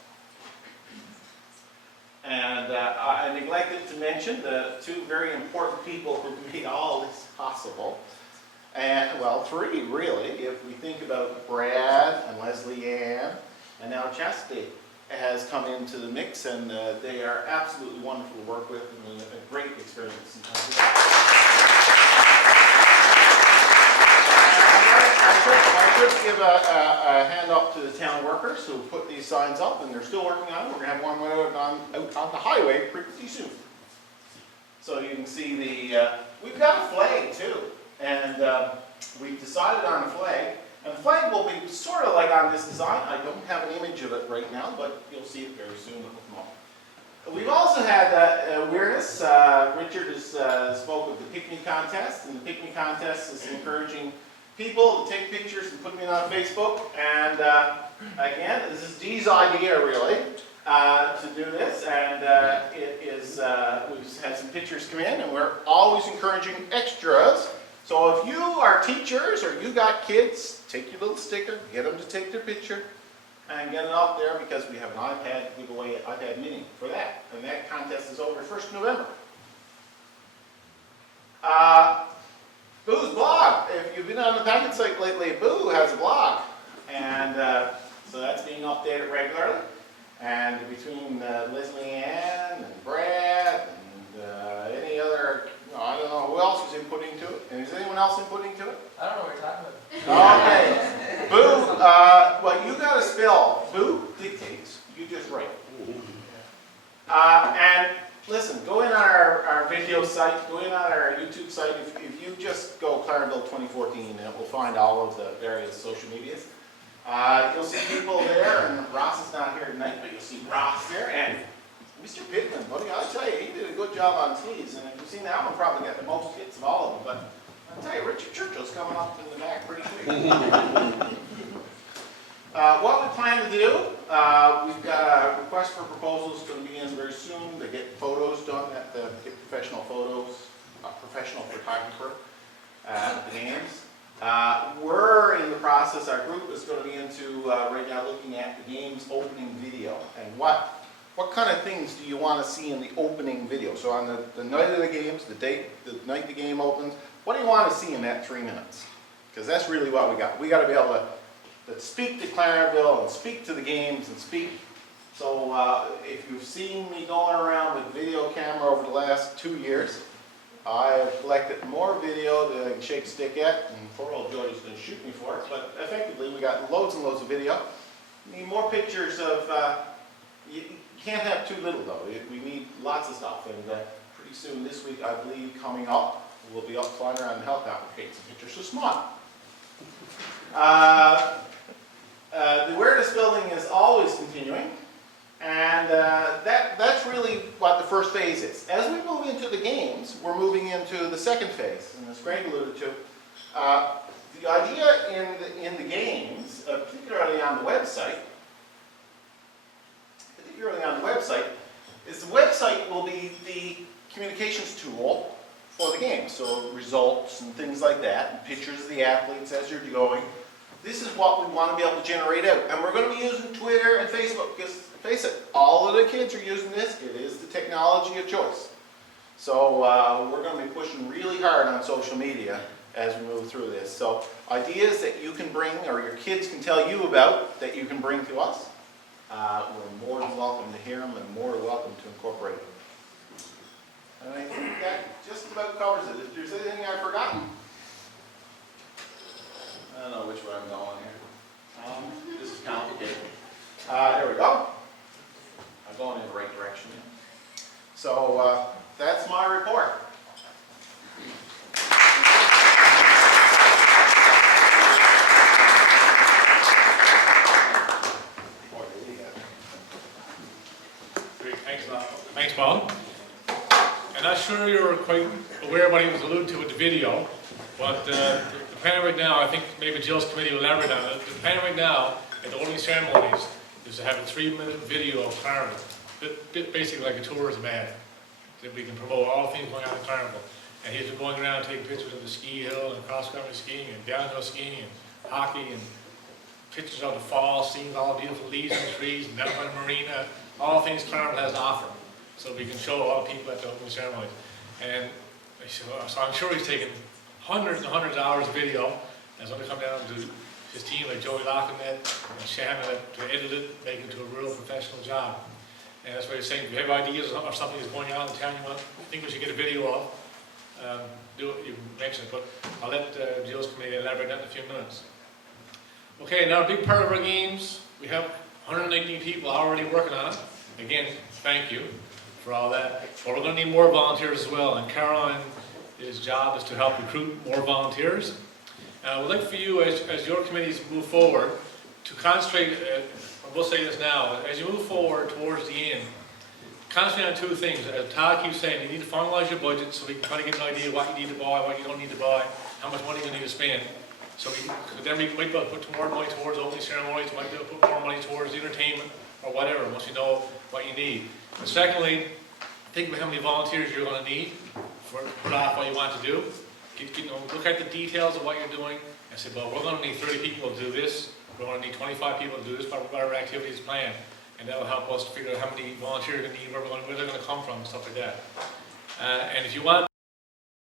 And I neglected to mention the two very important people who made all this possible. And, well, three, really, if we think about Brad and Leslie Ann, and now Chastity has come into the mix, and they are absolutely wonderful to work with, and a great experience. I should give a hand up to the town workers who put these signs up, and they're still working on it. We're going to have one out on the highway pretty soon. So you can see we've got a flag too, and we've decided on a flag. And the flag will be sort of like on this design. I don't have an image of it right now, but you'll see it very soon. We've also had awareness. Richard has spoke of the picnic contest, and the picnic contest is encouraging people to take pictures and put them on Facebook. And again, this is Dee's idea really to do this, and it is we've had some pictures come in, and we're always encouraging extras. So if you are teachers or you got kids, take your little sticker, get them to take their picture, and get it up there, because we have an iPad giveaway, iPad mini for that. And that contest is over 1st November. Boo's blog. If you've been on the packet site lately, Boo has a blog. And so that's being updated regularly. And between Leslie Ann and Brad and any other, I don't know who else is inputting to it. And is anyone else inputting to it? I don't know what you're talking about. Okay. Boo, well, you got to spell. Boo dictates. You just write. And listen, go in on our video site, go in on our YouTube site. If you just go Clarenville 2014, and it will find all of the various social medias. You'll see people there, and Ross is not here tonight, but you'll see Ross there, and Mr. Pittman, buddy, I'll tell you, he did a good job on teas, and if you've seen that one, probably got the most hits of all of them, but I'll tell you, Richard Churchill's coming up in the back pretty quick. What we plan to do, we've got a request for proposals going to be in very soon to get photos done at get professional photos, professional photographer at the games. We're in the process, our group is going to be into right now looking at the game's opening video, and what kind of things do you want to see in the opening video? So on the night of the games, the night the game opens, what do you want to see in that 3 minutes? Because that's really what we got. We got to be able to speak to Clarenville and speak to the games and speak. So if you've seen me going around with video camera over the last 2 years, I have collected more video than I can shake a stick at, and poor old Jody's going to shoot me for it, but effectively we got loads and loads of video. We need more pictures of, you can't have too little though, we need lots of stuff, and pretty soon this week, I believe, coming up, we'll be up flying around the helicopter taking some pictures, so smart. The awareness building is always continuing, and that's really what the first phase is. As we move into the games, we're moving into the second phase, and as Greg alluded to, the idea in the games, particularly on the website, is the website will be the communications tool for the game. So results and things like that, and pictures of the athletes as you're going. This is what we want to be able to generate out. And we're going to be using Twitter and Facebook, because face it, all of the kids are using this. It is the technology of choice. So we're going to be pushing really hard on social media as we move through this. So ideas that you can bring, or your kids can tell you about, that you can bring to us, we're more than welcome to hear them and more than welcome to incorporate them. And I think that just about covers it. If there's anything I've forgotten, I don't know which way I'm going here. This is complicated. There we go. I'm going in the right direction. So that's my report. Great, thanks, Bob. I'm not sure you're quite aware of what he was alluding to with the video, but the plan right now, I think maybe Jill's committee will elaborate on it. The plan right now at the opening ceremonies is to have a 3-minute video of Clarenville, basically like a tourism ad, that we can promote all things going on in Clarenville. And he's been going around taking pictures of the ski hill and cross-country skiing and downhill skiing and hockey and pictures of the fall, seeing all the beautiful leaves and trees and down by the marina, all things Clarenville has to offer. so we can show a lot of people at the opening ceremony. And so I'm sure he's taken hundreds and hundreds of hours of video, and it's going to come down to his team like Joey Lockenett and Shannon to edit it, make it into a real professional job. And that's why he's saying, if you have ideas or something that's going on in town you think we should get a video of, do it, you can mention it, but I'll let Jill's committee elaborate that in a few minutes. Okay, now a big part of our games, we have 119 people already working on it. Again, thank you for all that. But we're going to need more volunteers as well, and Caroline's job is to help recruit more volunteers. And I would like for you, as your committees move forward, to concentrate, we'll say this now, as you move forward towards the end, concentrate on two things. As Todd keeps saying, you need to finalize your budget so we can kind of get an idea of what you need to buy, what you don't need to buy, how much money you need to spend. So then we might be able to put more money towards opening ceremonies, might be able to put more money towards entertainment or whatever, once you know what you need. And secondly, think about how many volunteers you're going to need for put off what you want to do. Look at the details of what you're doing and say, well, we're going to need 30 people to do this, we're going to need 25 people to do this, whatever activity is planned. And that will help us to figure out how many volunteers we need, where they're going to come from, and stuff like that. And if you want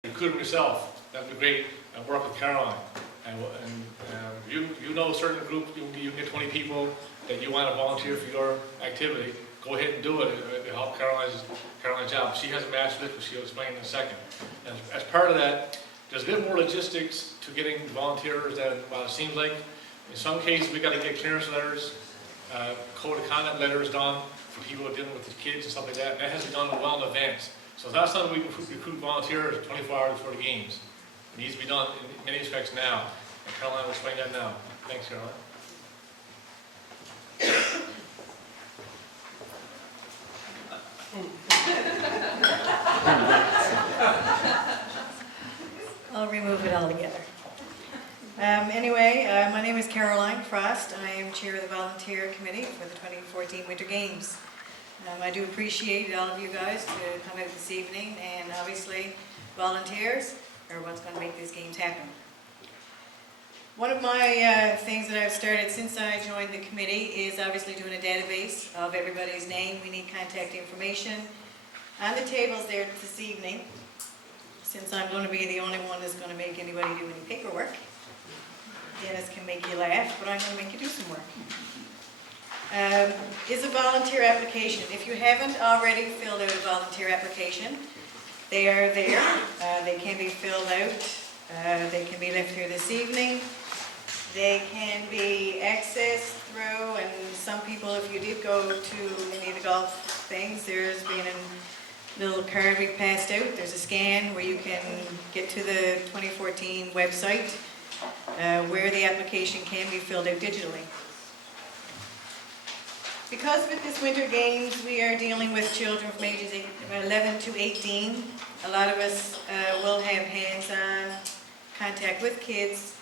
to recruit them yourself, that would be great, and work with Caroline. And you know a certain group, you can get 20 people that you want to volunteer for your activity, go ahead and do it. It'll help Caroline's job. She hasn't mastered it, but she'll explain in a second. And as part of that, there's a bit more logistics to getting volunteers than it seems like. In some cases, we got to get clearance letters, code of conduct letters done for people dealing with the kids and stuff like that. And that has to be done well in advance. So that's something we can recruit volunteers 24 hours before the games. It needs to be done in many respects now. And Caroline will explain that now. Thanks, Caroline. I'll remove it altogether. Anyway, my name is Caroline Frost. I am chair of the volunteer committee for the 2014 Winter Games. I do appreciate all of you guys to come out this evening, and obviously volunteers are what's going to make these games happen. One of my things that I've started since I joined the committee is obviously doing a database of everybody's name. We need contact information on the tables there this evening. Since I'm going to be the only one that's going to make anybody do any paperwork, Dennis can make you laugh, but I'm going to make you do some work. Is a volunteer application. If you haven't already filled out a volunteer application, they are there. They can be filled out. They can be left here this evening. They can be accessed through, and some people, if you did go to any of the golf things, there's been a little card we passed out. There's a scan where you can get to the 2014 website where the application can be filled out digitally. Because with this Winter Games, we are dealing with children from ages 11 to 18. A lot of us will have hands-on contact with kids,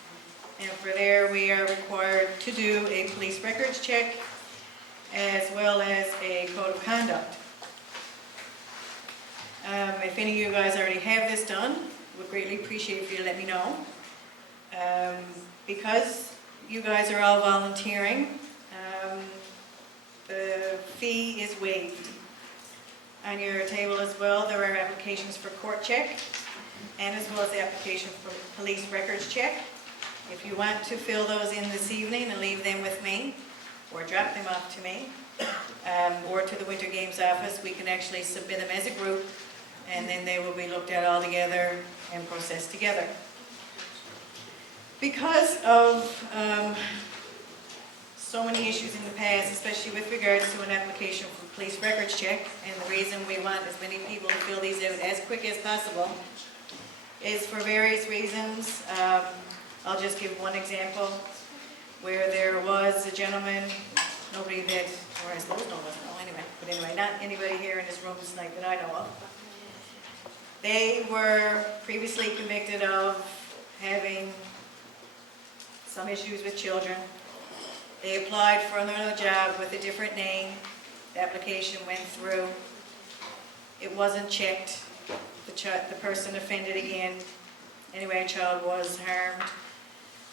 and for there we are required to do a police records check as well as a code of conduct. If any of you guys already have this done, would greatly appreciate if you let me know. Because you guys are all volunteering, the fee is waived. On your table as well, there are applications for court check, and as well as the application for police records check. If you want to fill those in this evening and leave them with me, or drop them off to me, or to the Winter Games office, we can actually submit them as a group, and then they will be looked at all together and processed together. Because of so many issues in the past, especially with regards to an application for police records check, and the reason we want as many people to fill these out as quick as possible is for various reasons. I'll just give one example where there was a gentleman, nobody that, or I suppose no one knows anyway, but anyway, not anybody here in this room tonight that I know of. They were previously convicted of having some issues with children. They applied for another job with a different name. The application went through. It wasn't checked. The person offended again. Anyway, a child was harmed.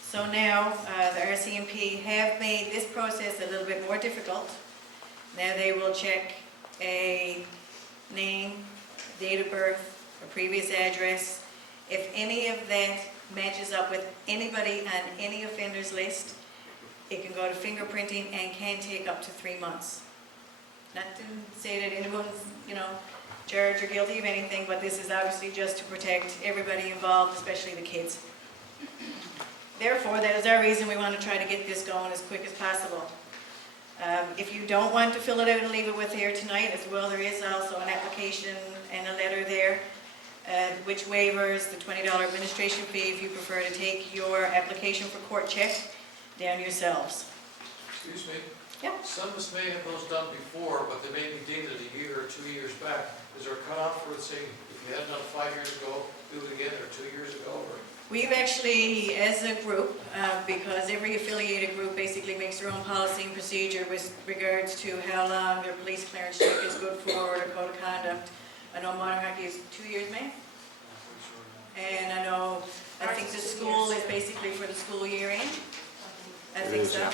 So now the RCMP have made this process a little bit more difficult. Now they will check a name, date of birth, or previous address. If any of that matches up with anybody on any offender's list, it can go to fingerprinting and can take up to 3 months. Not to say that anyone's, charged or guilty of anything, but this is obviously just to protect everybody involved, especially the kids. Therefore, that is our reason we want to try to get this going as quick as possible. If you don't want to fill it out and leave it with here tonight as well, there is also an application and a letter there, which waivers the $20 administration fee if you prefer to take your application for court check down yourselves. Excuse me? Yeah. Some of us may have those done before, but they may be dated a year or 2 years back. Is there a cutoff for, say, if you had done 5 years ago, do it again, or 2 years ago, or? We've actually, as a group, because every affiliated group basically makes their own policy and procedure with regards to how long their police clearance check is good for, or their code of conduct. I know Monarch is 2 years, May? And I think the school is basically for the school year end. I think so.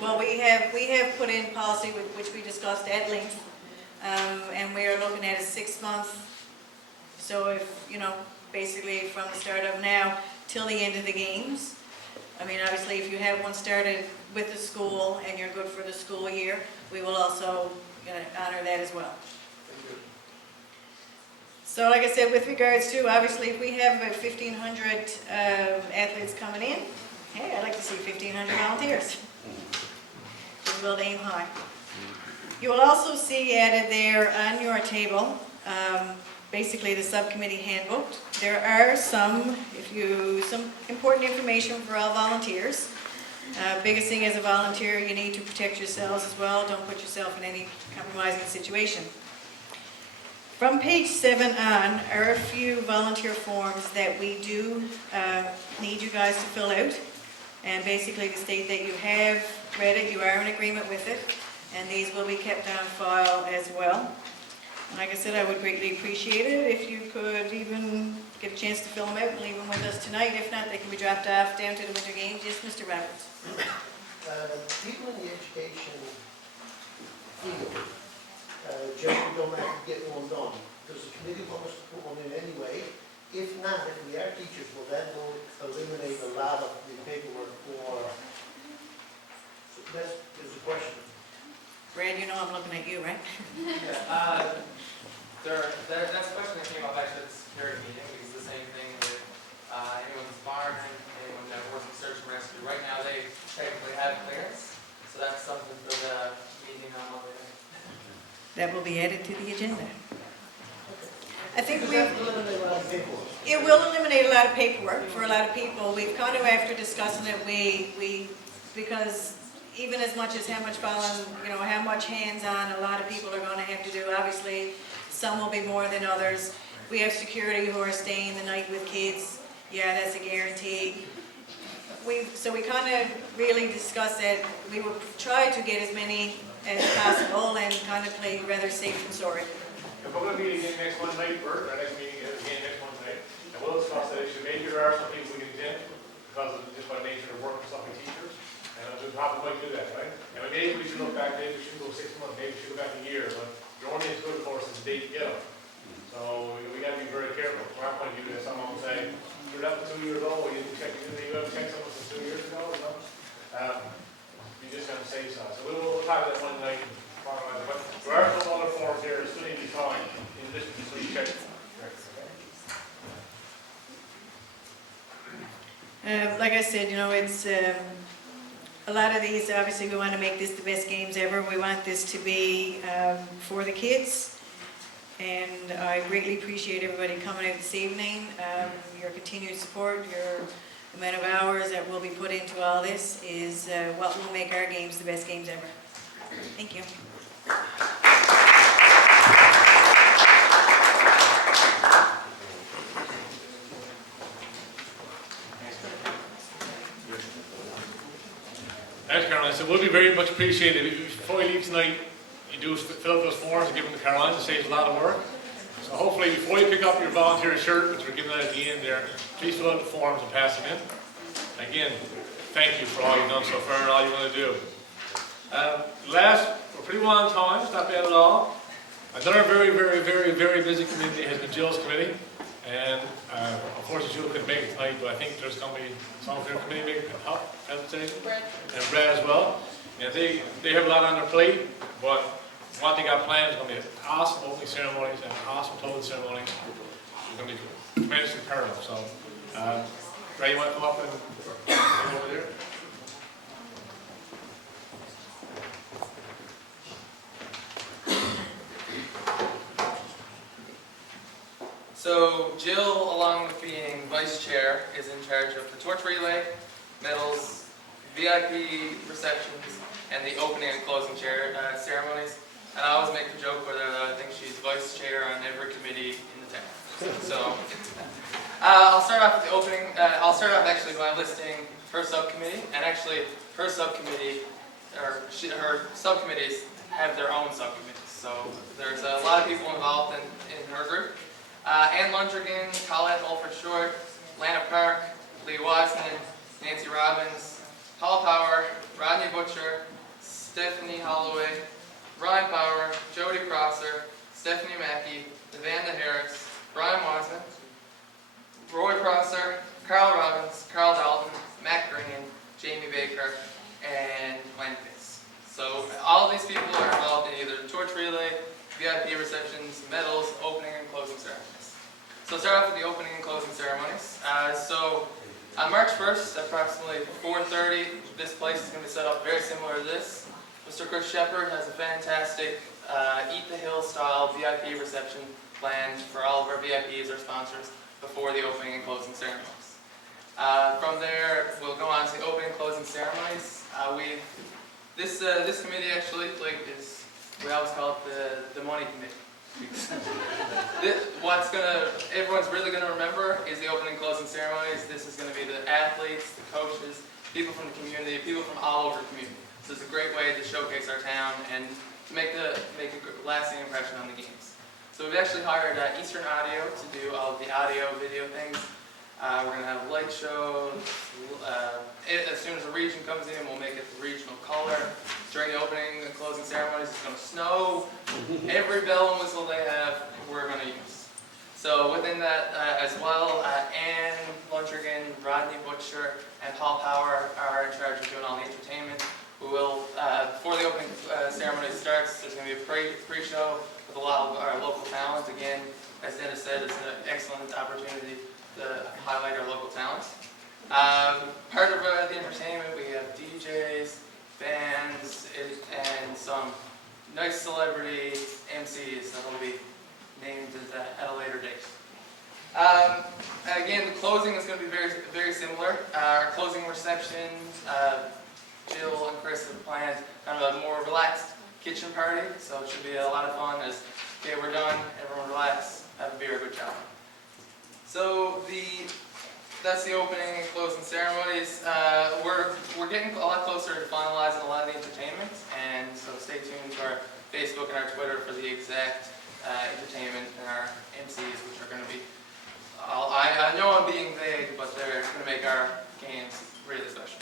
Well, we have put in policy which we discussed at length, and we are looking at a 6-month. So if, basically from the start of now till the end of the games. I mean, obviously, if you have one started with the school and you're good for the school year, we will also honor that as well. So like I said, with regards to, obviously, if we have about 1,500 athletes coming in, hey, I'd like to see 1,500 volunteers. We'll aim high. You will also see added there on your table, basically the subcommittee handbook. There are some important information for all volunteers. Biggest thing as a volunteer, you need to protect yourselves as well. Don't put yourself in any compromising situation. From page 7 on are a few volunteer forms that we do need you guys to fill out. And basically to state that you have read it, you are in agreement with it, and these will be kept on file as well. Like I said, I would greatly appreciate it if you could even get a chance to fill them out and leave them with us tonight. If not, they can be dropped off down to the Winter Games. Yes, Mr. Roberts. People in the education field generally don't have to get one done. Does the committee want us to put one in anyway? If not, if we are teachers, well then we'll eliminate a lot of the paperwork for, so that is the question. Brad, I'm looking at you, right? Yeah, that's a question that came up actually at the security meeting, because the same thing with anyone's barn, anyone that works in search and rescue. Right now, they technically have clearance, so that's something for the meeting on Monday. That will be added to the agenda. I think it will eliminate a lot of paperwork for a lot of people. We've kind of, after discussing it, because even as much as how much how much hands-on a lot of people are going to have to do. Obviously, some will be more than others. We have security who are staying the night with kids. Yeah, that's a guarantee. So we kind of really discussed that we would try to get as many as possible and kind of play rather safe than sorry. If we're going to meet again next Monday, Bert, our next meeting is again next Monday, and we'll discuss that issue. Maybe there are some things we can exempt because of just by the nature of work for some of the teachers, and we probably might do that, right? And maybe we should look back, maybe we should go 6 months, maybe we should go back a year, but you're only as good, of course, as the date you get them. So we got to be very careful. From our point of view, if someone will say, you're up to 2 years old, you haven't checked someone since 2 years ago, or something. You just have to say so. So we'll talk about that one night. But there are some other forms here that still need to be signed in addition to the check. Like I said, it's a lot of these, obviously we want to make this the best games ever. We want this to be for the kids. And I greatly appreciate everybody coming out this evening. Your continued support, your amount of hours that will be put into all this is what will make our games the best games ever. Thank you. Thanks, Caroline. So we'll be very much appreciated. Before you leave tonight, you do fill out those forms and give them to Caroline. It saves a lot of work. So hopefully, before you pick up your volunteer shirt, which we're giving out at the end there, please fill out the forms and pass them in. Again, thank you for all you've done so far and all you want to do. We're pretty well on time. It's not bad at all. Another very busy committee has been Jill's committee. And unfortunately, Jill couldn't make it tonight, but I think there's going to be some of your committee making help, Brad. and Brad as well. And they have a lot on their plate, but what they got planned is going to be an awesome opening ceremonies and awesome closing ceremonies. It's going to be tremendously thorough. So, Brad, you want to come up and go over there? So Jill, along with being vice chair, is in charge of the torch relay, medals, VIP receptions, and the opening and closing ceremonies. And I always make the joke with her that I think she's vice chair on every committee in the town. So I'll start off with the opening. I'll start off actually by listing her subcommittee, and actually her subcommittee, or her subcommittees have their own subcommittees. So there's a lot of people involved in her group. Ann Lundrigan, Colette Alfred Short, Lana Park, Lee Wiseman, Nancy Robbins, Paul Power, Rodney Butcher, Stephanie Holloway, Ryan Power, Jody Prosser, Stephanie Mackey, Evander Harris, Brian Wiseman, Roy Prosser, Carl Robbins, Carl Dalton, Matt Green, Jamie Baker, and Glenn Pitts. So all of these people are involved in either the torch relay, VIP receptions, medals, opening and closing ceremonies. So let's start off with the opening and closing ceremonies. So on March 1st, approximately 4:30, this place is going to be set up very similar to this. Mr. Chris Shepard has a fantastic Eat the Hill style VIP reception planned for all of our VIPs or sponsors before the opening and closing ceremonies. From there, we'll go on to the opening and closing ceremonies. This committee actually is, we always call it the money committee. Everyone's really going to remember is the opening and closing ceremonies. This is going to be the athletes, the coaches, people from the community, people from all over the community. So it's a great way to showcase our town and to make a lasting impression on the games. So we've actually hired Eastern Audio to do all of the audio, video things. We're going to have light shows. As soon as a region comes in, we'll make it the regional color. During the opening and closing ceremonies, it's going to snow. Every bell and whistle they have, we're going to use. So within that as well, Ann Lundrigan, Rodney Butcher, and Paul Power are in charge of doing all the entertainment. We will, before the opening ceremony starts, there's going to be a pre-show with a lot of our local talent. Again, as Dennis said, it's an excellent opportunity to highlight our local talent. Part of the entertainment, we have DJs, bands, and some nice celebrity MCs that will be named at a later date. Again, the closing is going to be very similar. Our closing reception, Jill and Chris have planned kind of a more relaxed kitchen party, so it should be a lot of fun as, okay, we're done, everyone relax, have a beer, good job. So that's the opening and closing ceremonies. We're getting a lot closer to finalizing a lot of the entertainment, and so stay tuned to our Facebook and our Twitter for the exact entertainment and our MCs, which are going to be, I know I'm being vague, but they're going to make our games really special.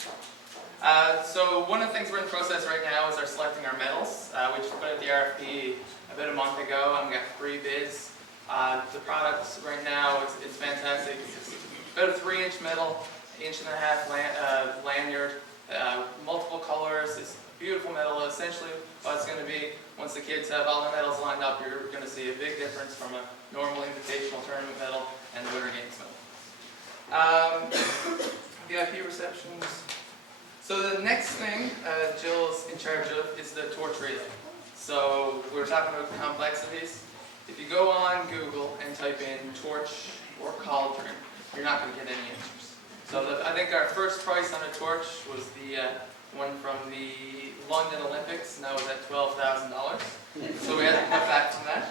So one of the things we're in the process right now is selecting our medals. We just put out the RFP about a month ago, and we got 3 bids. The product right now, it's fantastic. It's about a 3-inch medal, 1.5-inch lanyard, multiple colors. It's a beautiful medal. Essentially, what it's going to be, once the kids have all the medals lined up, you're going to see a big difference from a normal invitational tournament medal and the Winter Games medal. VIP receptions. So the next thing Jill's in charge of is the torch relay. So we're talking about complexities. If you go on Google and type in torch or cauldron, you're not going to get any answers. So I think our first price on a torch was the one from the London Olympics, and that was at $12,000. So we had to cut back from that.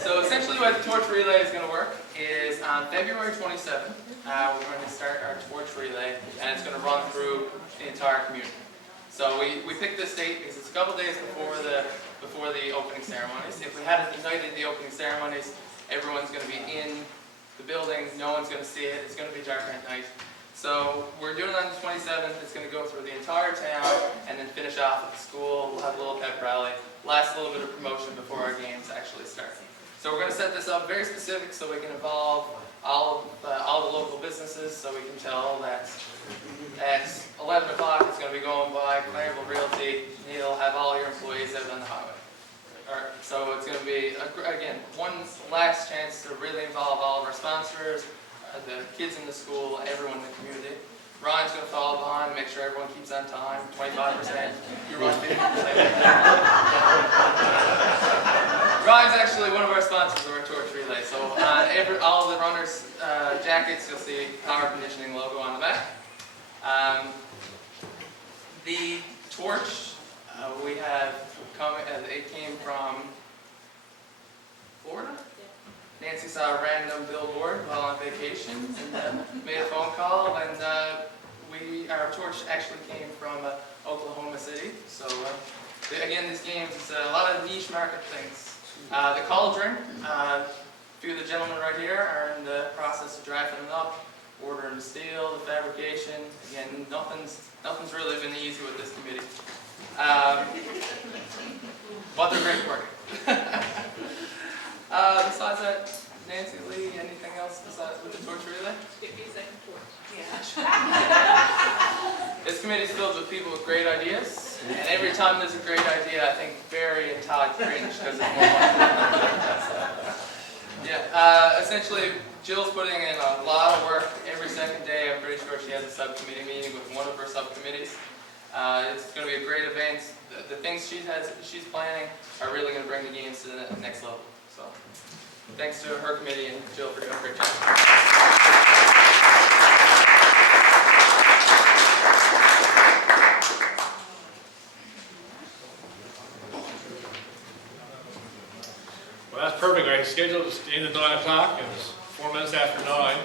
So essentially what the torch relay is going to work is on February 27th, we're going to start our torch relay, and it's going to run through the entire community. So we picked this date because it's a couple days before the opening ceremonies. If we had it the night of the opening ceremonies, everyone's going to be in the building, no one's going to see it, it's going to be dark at night. So we're doing it on the 27th. It's going to go through the entire town and then finish off at the school. We'll have a little pep rally, last little bit of promotion before our games actually start. So we're going to set this up very specific so we can involve all the local businesses, so we can tell that at 11 o'clock it's going to be going by Clarenville Realty. You'll have all your employees out on the highway. So it's going to be, again, one last chance to really involve all of our sponsors, the kids in the school, everyone in the community. Ryan's going to follow behind, make sure everyone keeps on time, 25%. You run 50%. Ryan's actually one of our sponsors of our torch relay. So on all of the runners' jackets, you'll see Power Conditioning logo on the back. The torch we have coming, it came from Florida. Nancy saw a random billboard while on vacation and made a phone call, and our torch actually came from Oklahoma City. So again, these games, it's a lot of niche market things. The cauldron, a few of the gentlemen right here are in the process of drafting it up, ordering the steel, the fabrication. Again, nothing's really been easy with this committee. But they're great work. Besides that, Nancy, Lee, anything else besides with the torch relay? 50-second torch. Yeah. This committee is filled with people with great ideas, and every time there's a great idea, I think Barry and Todd cringe because it's more money. Yeah, essentially, Jill's putting in a lot of work every second day. I'm pretty sure she has a subcommittee meeting with one of her subcommittees. It's going to be a great event. The things she's planning are really going to bring the games to the next level. So, thanks to her committee and Jill for doing a great job. Well, that's perfect. I scheduled it to end at 9 o'clock, and it's 4 minutes after 9.